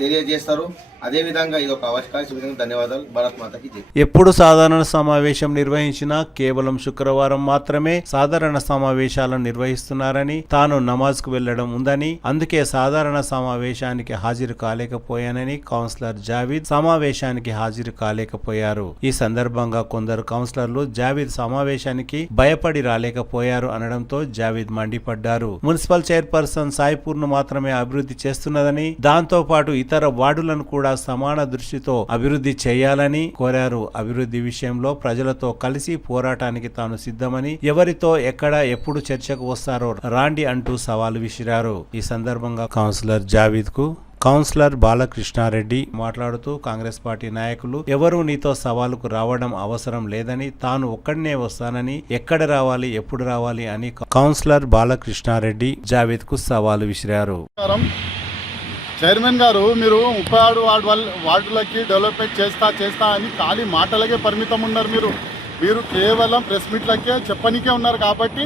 తెలియజేస్తారు. అదేవిధంగా ఇది ఒక అవకాశం. ధన్యవాదాలు. భారత్ మాతకి జై. ఎప్పుడు సాధారణ సమావేశం నిర్వహించినా కేవలం శుక్రవారం మాత్రమే సాధారణ సమావేశాలను నిర్వహిస్తున్నారని, తాను నమాజ్కు వెళ్లడం ఉందని, అందుకే సాధారణ సమావేశానికి హాజరు కాలేకపోయానని కౌన్సిలర్ జావీద్ సమావేశానికి హాజరు కాలేకపోయారు. ఈ సందర్భంగా కొందరు కౌన్సిలర్లు జావీద్ సమావేశానికి భయపడి రాలేకపోయారు అనడంతో జావీద్ మండిపడ్డారు. మున్సిపల్ చైర్పర్సన్ సాయిపూర్ను మాత్రమే అభివృద్ధి చేస్తున్నదని, దాంతో పాటు ఇతర వార్డులను కూడా సమాన దృష్టితో అభివృద్ధి చేయాలని కోరారు. అభివృద్ధి విషయంలో ప్రజలతో కలిసి పోరాటానికి తాను సిద్ధమని, ఎవరితో ఎక్కడ ఎప్పుడు చర్చకు వస్తారో రాండి అంటూ సవాలు విసిరారు. ఈ సందర్భంగా కౌన్సిలర్ జావీద్ కు కౌన్సిలర్ బాలకృష్ణారెడ్డి మాట్లాడుతూ, కాంగ్రెస్ పార్టీ నాయకులు ఎవరూ నీతో సవాలుకు రావడం అవసరం లేదని, తాను ఒక్కడనే వస్తానని, ఎక్కడ రావాలి ఎప్పుడు రావాలి అని కౌన్సిలర్ బాలకృష్ణారెడ్డి జావీద్ కు సవాలు విసిరారు. చైర్మన్ గారు, మీరు 36 వార్డులకి డెవలప్మెంట్ చేస్తా అని ఖాళీ మాటలకే పరిమితం ఉన్నారు. మీరు కేవలం ప్రెస్ మీట్లకే చెప్పనికే ఉన్నారు కాబట్టి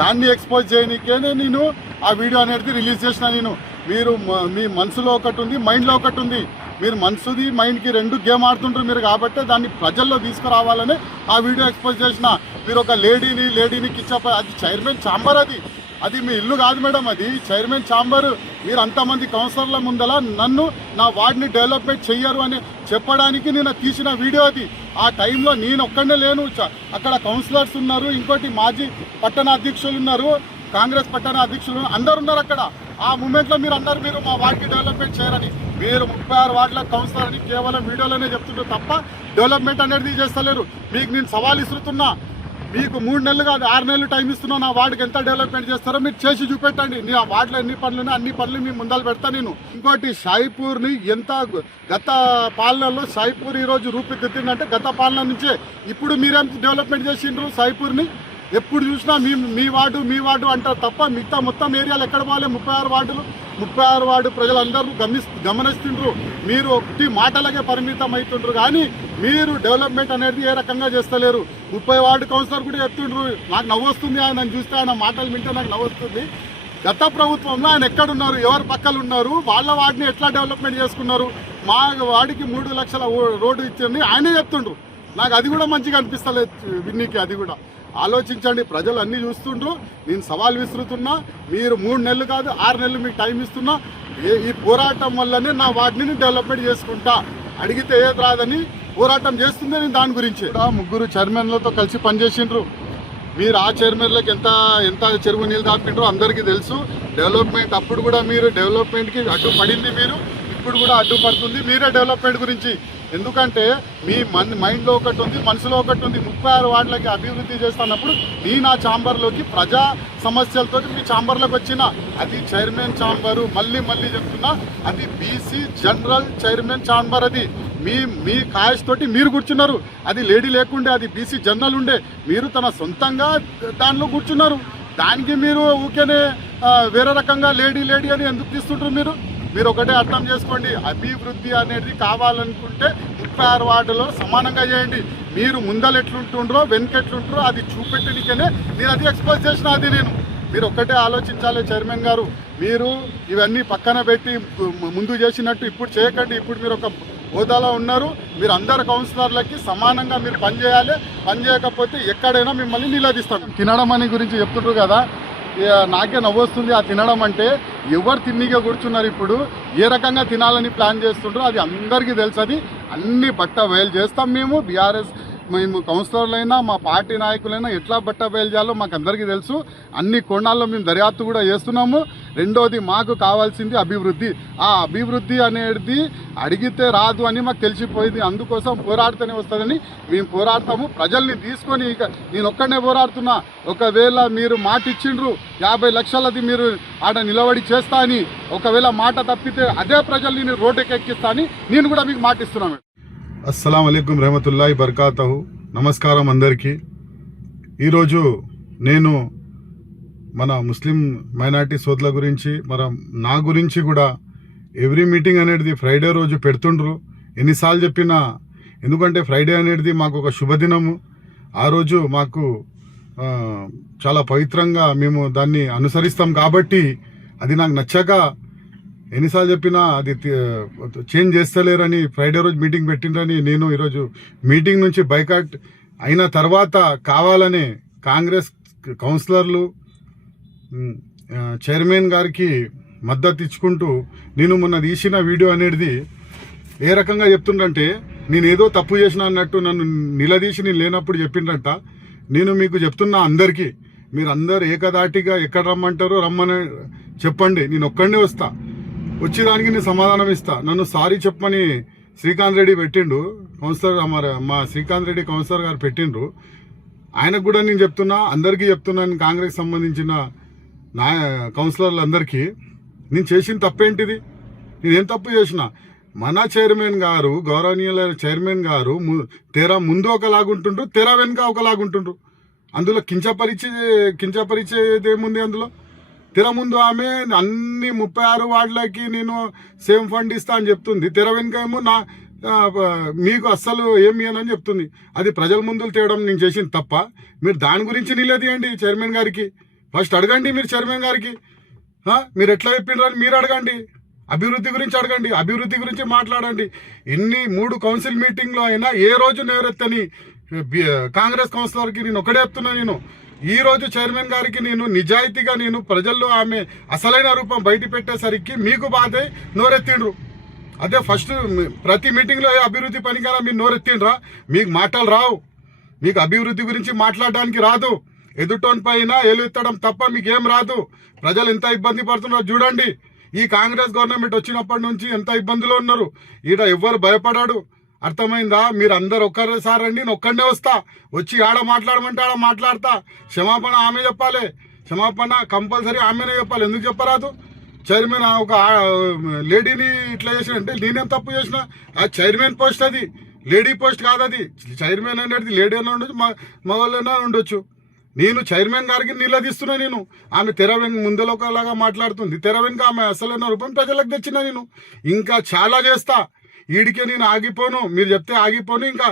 దాన్ని ఎక్స్పోజ్ చేయనికే నేను ఆ వీడియో అనేది రిలీజ్ చేసిన. మీరు మీ మనసులో ఒకటి ఉంది, మైండ్లో ఒకటి ఉంది. మీరు మనసుది మైండ్కి రెండు గేమ్ ఆడుతుంటారు మీరు కాబట్టి దాన్ని ప్రజల్లో తీసుకురావాలని ఆ వీడియో ఎక్స్పోజ్ చేసిన. మీరు ఒక లేడీని కిచ్చప్ప, అది చైర్మన్ ఛాంబర్, అది మీ ఇల్లు కాదు మేడం, అది చైర్మన్ ఛాంబర్. మీరు అంతమంది కౌన్సిలర్ల ముందల నన్ను నా వార్డుని డెవలప్మెంట్ చెయ్యరు అని చెప్పడానికి నేను తీసిన వీడియో అది. ఆ టైంలో నేను ఒక్కడనే లేను, అక్కడ కౌన్సిలర్స్ ఉన్నారు, ఇంకోటి మాజీ పట్టణ అధ్యక్షులు ఉన్నారు, కాంగ్రెస్ పట్టణ అధ్యక్షులు అందరు ఉన్నారు అక్కడ. ఆ మూమెంట్లో మీరు అన్నారు మీరు మా వార్డుకి డెవలప్మెంట్ చేయరని. మీరు 36 వార్డుల కౌన్సిలర్ అని కేవలం వీడియోలోనే చెప్తుంటారు తప్ప డెవలప్మెంట్ అనేది చేస్తలేరు. మీకు నేను సవాల్ ఇస్తున్నా, మీకు 3 నెలలు కాదు 6 నెలలు టైం ఇస్తున్నా, నా వార్డుకి ఎంత డెవలప్మెంట్ చేస్తారో మీరు చేసి చూపెట్టండి. నేను ఆ వార్డులో ఎన్ని పనులు అన్ని పనులు మీ ముందలు పెడతా నేను. ఇంకోటి షాయిపూర్ని ఎంత గత పాలనలో షాయిపూర్ ఈరోజు రూపుదిద్దిందంటే గత పాలన నుంచే. ఇప్పుడు మీరేం డెవలప్మెంట్ చేసిండ్రు షాయిపూర్ని? ఎప్పుడు చూసినా మీ వార్డు అంటారు తప్ప మిగతా మొత్తం ఏరియాలు ఎక్కడ పోవాలి? 36 వార్డు ప్రజలందరూ గమనిస్తుండ్రు. మీరు ఒకటి మాటలకే పరిమితం అవుతుండ్రు కానీ మీరు డెవలప్మెంట్ అనేది ఏ రకంగా చేస్తలేరు. 30 వార్డు కౌన్సిలర్ కూడా చెప్తుండ్రు. నాకు నవ్వు వస్తుంది, ఆయన చూస్తే ఆయన మాటలు వింటే నాకు నవ్వు వస్తుంది. గత ప్రభుత్వంలో ఆయన ఎక్కడున్నారు, ఎవరు పక్కలు ఉన్నారు, వాళ్ళ వార్డుని ఎట్లా డెవలప్మెంట్ చేసుకున్నారు, మా వాడికి 3 లక్షల రోడ్డు ఇచ్చింది ఆయనే చెప్తుండ్రు. నాకు అది కూడా మంచిగా అనిపిస్తలేదు విన్నీకి. అది కూడా ఆలోచించండి, ప్రజలు అన్నీ చూస్తుండ్రు. నేను సవాల్ విసురుతున్నా, మీరు 3 నెలలు కాదు 6 నెలలు మీకు టైం ఇస్తున్నా. ఈ పోరాటం వల్లనే నా వాటిని డెవలప్మెంట్ చేసుకుంటా. అడిగితే ఏది రాదని పోరాటం చేస్తుంది. నేను దాని గురించి 3 చైర్మన్లతో కలిసి పనిచేసిండ్రు. మీరు ఆ చైర్మన్లకు ఎంత చెరువు నీళ్ళు దాపిండ్రో అందరికీ తెలుసు. డెవలప్మెంట్ అప్పుడు కూడా మీరు డెవలప్మెంట్కి అడ్డుపడింది, మీరు ఇప్పుడు కూడా అడ్డుపడుతుంది మీరే డెవలప్మెంట్ గురించి. ఎందుకంటే మీ మైండ్లో ఒకటి ఉంది, మనసులో ఒకటి ఉంది. 36 వార్డులకి అభివృద్ధి చేస్తున్నప్పుడు నా ఛాంబర్లోకి ప్రజా సమస్యలతో మీ ఛాంబర్లోకి వచ్చిన. అది చైర్మన్ ఛాంబరు, మళ్ళీ చెప్తున్నా, అది బీసీ జనరల్ చైర్మన్ ఛాంబర్. అది మీ కాయస్ తోటి మీరు కూర్చున్నారు. అది లేడీ లేకుండే, అది బీసీ జనరల్ ఉండే. మీరు తన సొంతంగా దానిలో కూర్చున్నారు. దానికి మీరు ఊకేనే వేరే రకంగా లేడీ అని ఎందుకు తీస్తుంటారు? మీరు ఒకటే అర్థం చేసుకోండి, అభివృద్ధి అనేది కావాలనుకుంటే 36 వార్డులో సమానంగా చేయండి. మీరు ముందలు ఎట్లుంటుండ్రో వెనుకెట్లుంటారో అది చూపెట్టడానికనే నేను అది ఎక్స్పోజ్ చేసిన. అది మీరు ఒక్కటే ఆలోచించాలి చైర్మన్ గారు. మీరు ఇవన్నీ పక్కన పెట్టి ముందు చేసినట్టు ఇప్పుడు చేయకండి. ఇప్పుడు మీరు ఒక హోదాలో ఉన్నారు. మీరు అందరు కౌన్సిలర్లకి సమానంగా మీరు పనిచేయాలి. పని చేయకపోతే ఎక్కడైనా మిమ్మల్ని నిలదీస్తాను. తినడం అని గురించి చెప్తుండ్రు కదా, నాకే నవ్వొస్తుంది. ఆ తినడం అంటే ఎవరు తిన్నిగా కూర్చున్నారు, ఇప్పుడు ఏ రకంగా తినాలని ప్లాన్ చేస్తుండ్రో అది అందరికీ తెలుసు. అది అన్ని బయలు చేస్తాం మేము. బీఆర్ఎస్ మేము కౌన్సిలర్లైనా మా పార్టీ నాయకులైనా ఎట్లా బట్టబయలు చేయాలో మాకు అందరికీ తెలుసు. అన్ని కోణాల్లో మేము దర్యాప్తు కూడా చేస్తున్నాము. రెండోది మాకు కావాల్సింది అభివృద్ధి. ఆ అభివృద్ధి అనేది అడిగితే రాదు అని మాకు తెలిసిపోయింది. అందుకోసం పోరాడుతూనే వస్తుందని మేము పోరాడతాము. ప్రజల్ని తీసుకొని ఇక నేను ఒక్కడనే పోరాడుతున్నా. ఒకవేళ మీరు మాట ఇచ్చిండ్రు 50 లక్షలది మీరు ఆడ నిలబడి చేస్తా అని, ఒకవేళ మాట తప్పితే అదే ప్రజల్ని నేను రోడ్డుకెక్కిస్తా అని నేను కూడా మీకు మాట ఇస్తున్నాను. అస్సలాం అలైకుం రహమతుల్లాహి బర్కాతహు. నమస్కారం అందరికీ. ఈరోజు నేను మన ముస్లిం మైనార్టీ సోదరుల గురించి నా గురించి కూడా ఎవ్రీ మీటింగ్ అనేది ఫ్రైడే రోజు పెడుతుండ్రు. ఎన్నిసార్లు చెప్పినా, ఎందుకంటే ఫ్రైడే అనేది మాకు ఒక శుభదినము. ఆ రోజు మాకు చాలా పవిత్రంగా మేము దాన్ని అనుసరిస్తాం కాబట్టి అది నాకు నచ్చక ఎన్నిసార్లు చెప్పినా అది చేంజ్ చేస్తలేరని ఫ్రైడే రోజు మీటింగ్ పెట్టిండ్రని నేను ఈరోజు మీటింగ్ నుంచి బైకాట్ అయిన తర్వాత కావాలనే కాంగ్రెస్ కౌన్సిలర్లు చైర్మన్ గారికి మద్దతు ఇచ్చుకుంటూ నేను మొన్న తీసిన వీడియో అనేది ఏ రకంగా చెప్తుండంటే నేను ఏదో తప్పు చేసిన అన్నట్టు నన్ను నిలదీసి నేను లేనప్పుడు చెప్పిండ్రంట. నేను మీకు చెప్తున్నా అందరికీ, మీరు అందరు ఏకదాటిగా ఎక్కడ రమ్మంటారో రమ్మని చెప్పండి, నేను ఒక్కడనే వస్తా. వచ్చేదానికి నేను సమాధానం ఇస్తా. నన్ను సారీ చెప్పమని శ్రీకాంత్ రెడ్డి పెట్టిండు, కౌన్సిలర్ మా శ్రీకాంత్ రెడ్డి కౌన్సిలర్ గారు పెట్టిండ్రు. ఆయనకు కూడా నేను చెప్తున్నా, అందరికీ చెప్తున్నాను, కాంగ్రెస్ సంబంధించిన కౌన్సిలర్లందరికీ నేను చేసిన తప్పేంటిది, నేనేం తప్పు చేసిన. మన చైర్మన్ గారు, గౌరవనీయులైన చైర్మన్ గారు తెర ముందు ఒకలాగుంటుండ్రు, తెర వెనుక ఒకలాగుంటుండ్రు. అందులో కించపరిచేది ఏముంది? అందులో తెర ముందు ఆమె అన్ని 36 వార్డులకి నేను సేమ్ ఫండ్ ఇస్తా అని చెప్తుంది, తెర వెనుక ఏమో మీకు అస్సలు ఏమి అని చెప్తుంది. అది ప్రజల ముందు తేవడం నేను చేసింది తప్ప. మీరు దాని గురించి నిలదీయండి చైర్మన్ గారికి. ఫస్ట్ అడగండి మీరు చైర్మన్ గారికి, మీరు ఎట్లా చెప్పిండ్రని మీరు అడగండి. అభివృద్ధి గురించి అడగండి, అభివృద్ధి గురించి మాట్లాడండి. 3 కౌన్సిల్ మీటింగ్లో అయినా ఏ రోజు నేరెత్తని కాంగ్రెస్ కౌన్సిలర్కి నేను ఒకటే చెప్తున్నా. నేను ఈ రోజు చైర్మన్ గారికి నేను నిజాయితీగా నేను ప్రజల్లో ఆమె అసలైన రూపం బయట పెట్టేసరికి మీకు బాధే నోరెత్తిండ్రు. అదే ఫస్ట్ ప్రతి మీటింగ్లో అభివృద్ధి పనికైనా మీరు నోరెత్తిండ్రా? మీకు మాటలు రావు, మీకు అభివృద్ధి గురించి మాట్లాడడానికి రాదు. ఎదుటోన్ పైన ఎలుెత్తడం తప్ప మీకేం రాదు. ప్రజలు ఎంత ఇబ్బంది పడుతున్నారో చూడండి. ఈ కాంగ్రెస్ గవర్నమెంట్ వచ్చినప్పటి నుంచి ఎంత ఇబ్బందులు ఉన్నారు. ఈడ ఎవ్వరు భయపడాడు. అర్థమైందా? మీరు అందరు ఒక్కసారి రండి, నేను ఒక్కడనే వస్తా. వచ్చి ఆడ మాట్లాడమంటే ఆడ మాట్లాడతా. క్షమాపణ ఆమె చెప్పాలి, క్షమాపణ కంపల్సరీ ఆమెనే చెప్పాలి. ఎందుకు చెప్పరాదు? చైర్మన్ ఒక లేడీని ఇట్లా చేసినంటే నేనేం తప్పు చేసిన? ఆ చైర్మన్ పోస్ట్ అది, లేడీ పోస్ట్ కాదు అది. చైర్మన్ అనేది లేడీ అయినా ఉండొచ్చు, మగవాళ్ళైనా ఉండొచ్చు. నేను చైర్మన్ గారికి నిలదీస్తున్నా. నేను ఆమె తెర వెనుక ముందర ఒకలాగా మాట్లాడుతుంది, తెర వెనుక ఆమె అసలైన రూపం ప్రజలకు తెచ్చిన. నేను ఇంకా చాలా చేస్తా. ఈడికే నేను ఆగిపోను, మీరు చెప్తే ఆగిపోను. ఇంకా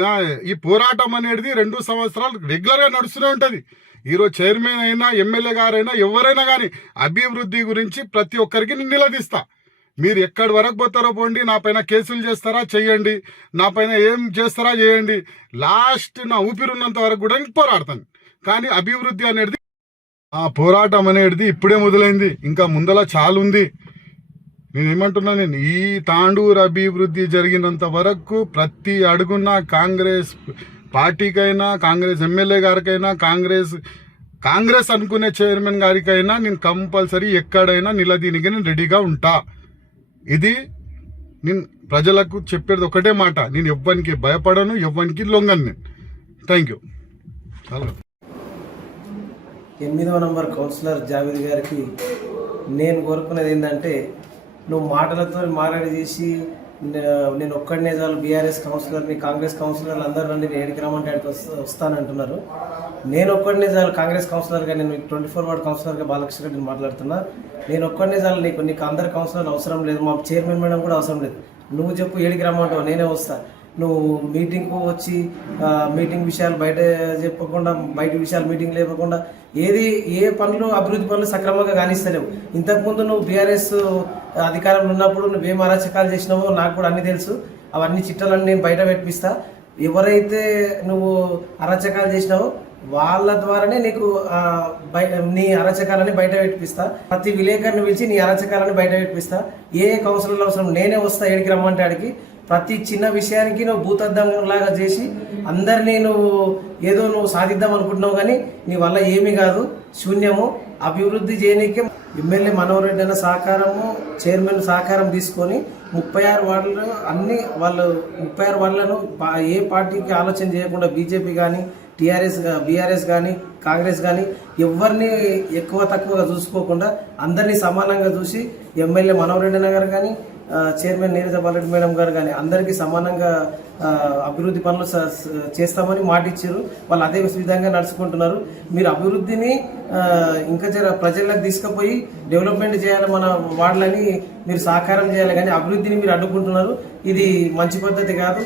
నా ఈ పోరాటం అనేది 2 సంవత్సరాలు రెగ్యులర్గా నడుస్తూనే ఉంటుంది. ఈరోజు చైర్మన్ అయినా, ఎమ్మెల్యే గారైనా, ఎవరైనా కానీ అభివృద్ధి గురించి ప్రతి ఒక్కరికి నేను నిలదీస్తా. మీరు ఎక్కడి వరకు పోతారో పోండి, నా పైన కేసులు చేస్తారా చేయండి, నా పైన ఏం చేస్తారా చేయండి. లాస్ట్ నా ఊపిరున్నంత వరకు కూడా నేను పోరాడతాను. కానీ అభివృద్ధి అనేది, ఆ పోరాటం అనేది ఇప్పుడే మొదలైంది, ఇంకా ముందల చాలా ఉంది. నేనేమంటున్నా, నేను ఈ తాండూరు అభివృద్ధి జరిగినంత వరకు ప్రతి అడుగున కాంగ్రెస్ పార్టీకైనా, కాంగ్రెస్ ఎమ్మెల్యే గారికైనా, కాంగ్రెస్ అనుకునే చైర్మన్ గారికైనా నేను కంపల్సరీ ఎక్కడైనా నిలదీనికి నేను రెడీగా ఉంటా. ఇది నేను ప్రజలకు చెప్పేది ఒకటే మాట, నేను ఎవ్వరికి భయపడను, ఎవ్వరికి లొంగను. నేను థ్యాంక్ యూ. 8వ నంబర్ కౌన్సిలర్ జావేద్ గారికి నేను కోరుకునేది ఏంటంటే, నువ్వు మాటలతో మాట్లాడి చేసి నేను ఒక్కడనే చాలు బీఆర్ఎస్ కౌన్సిలర్ని, కాంగ్రెస్ కౌన్సిలర్లు అందరూ రండి ఏడికి రమ్మంటే వస్తానంటున్నారు. నేను ఒక్కడనే చాలు కాంగ్రెస్ కౌన్సిలర్గా, నేను 24 వార్డు కౌన్సిలర్గా బాలకృష్ణ రెడ్డిని మాట్లాడుతున్నా. నేను ఒక్కడనే చాలు, నీకు అందరు కౌన్సిలర్లు అవసరం లేదు, మా చైర్మన్ మేడం కూడా అవసరం లేదు. నువ్వు చెప్పు ఏడికి రమ్మంటావు, నేనే వస్తా. నువ్వు మీటింగ్కు వచ్చి మీటింగ్ విషయాలు బయట చెప్పకుండా, బయట విషయాలు మీటింగ్ లేకుండా ఏ పనులు అభివృద్ధి పనులు సక్రమంగా కానిస్తలేవు. ఇంతకుముందు నువ్వు బీఆర్ఎస్ అధికారంలో ఉన్నప్పుడు నువ్వేం అరాచకాలు చేసినావో నాకు కూడా అన్నీ తెలుసు. అవన్నీ చిట్టాలన్నీ నేను బయట పెట్టిస్తా. ఎవరైతే నువ్వు అరాచకాలు చేసినావో వాళ్ళ ద్వారానే నీకు నీ అరాచకాలని బయట పెట్టిస్తా. ప్రతి విలేకరుని పిలిచి నీ అరాచకాలని బయట పెట్టిస్తా. ఏ కౌన్సిలర్లు అవసరం, నేనే వస్తా ఏడికి రమ్మంటే ఆడికి. ప్రతి చిన్న విషయానికి నువ్వు భూతద్దంలాగా చేసి అందరినీ నువ్వు సాధిద్దాం అనుకుంటున్నావు, కానీ నీ వల్ల ఏమీ కాదు, శూన్యము. అభివృద్ధి చేయనీకే ఎమ్మెల్యే మనోహర్ రెడ్డి అన్న సహకారము, చైర్మన్ సహకారం తీసుకొని 36 వార్డులు అన్ని వాళ్ళు 36 వార్డులను ఏ పార్టీకి ఆలోచన చేయకుండా బీజేపీ కానీ బీఆర్ఎస్ కానీ కాంగ్రెస్ కానీ ఎవరిని ఎక్కువ తక్కువగా చూసుకోకుండా అందరినీ సమానంగా చూసి ఎమ్మెల్యే మనోహర్ రెడ్డి అన్న గారు కానీ చైర్మన్ నీరజ బాలరెడ్డి మేడం గారు కానీ అందరికీ సమానంగా అభివృద్ధి పనులు చేస్తామని మాట ఇచ్చారు. వాళ్ళు అదే విధంగా నడుచుకుంటున్నారు. మీరు అభివృద్ధిని ఇంకా ప్రజలకు తీసుకుపోయి డెవలప్మెంట్ చేయాలి, మన వార్డులని మీరు సహకారం చేయాలి, కానీ అభివృద్ధిని మీరు అడ్డుకుంటున్నారు. ఇది మంచి పద్ధతి కాదు.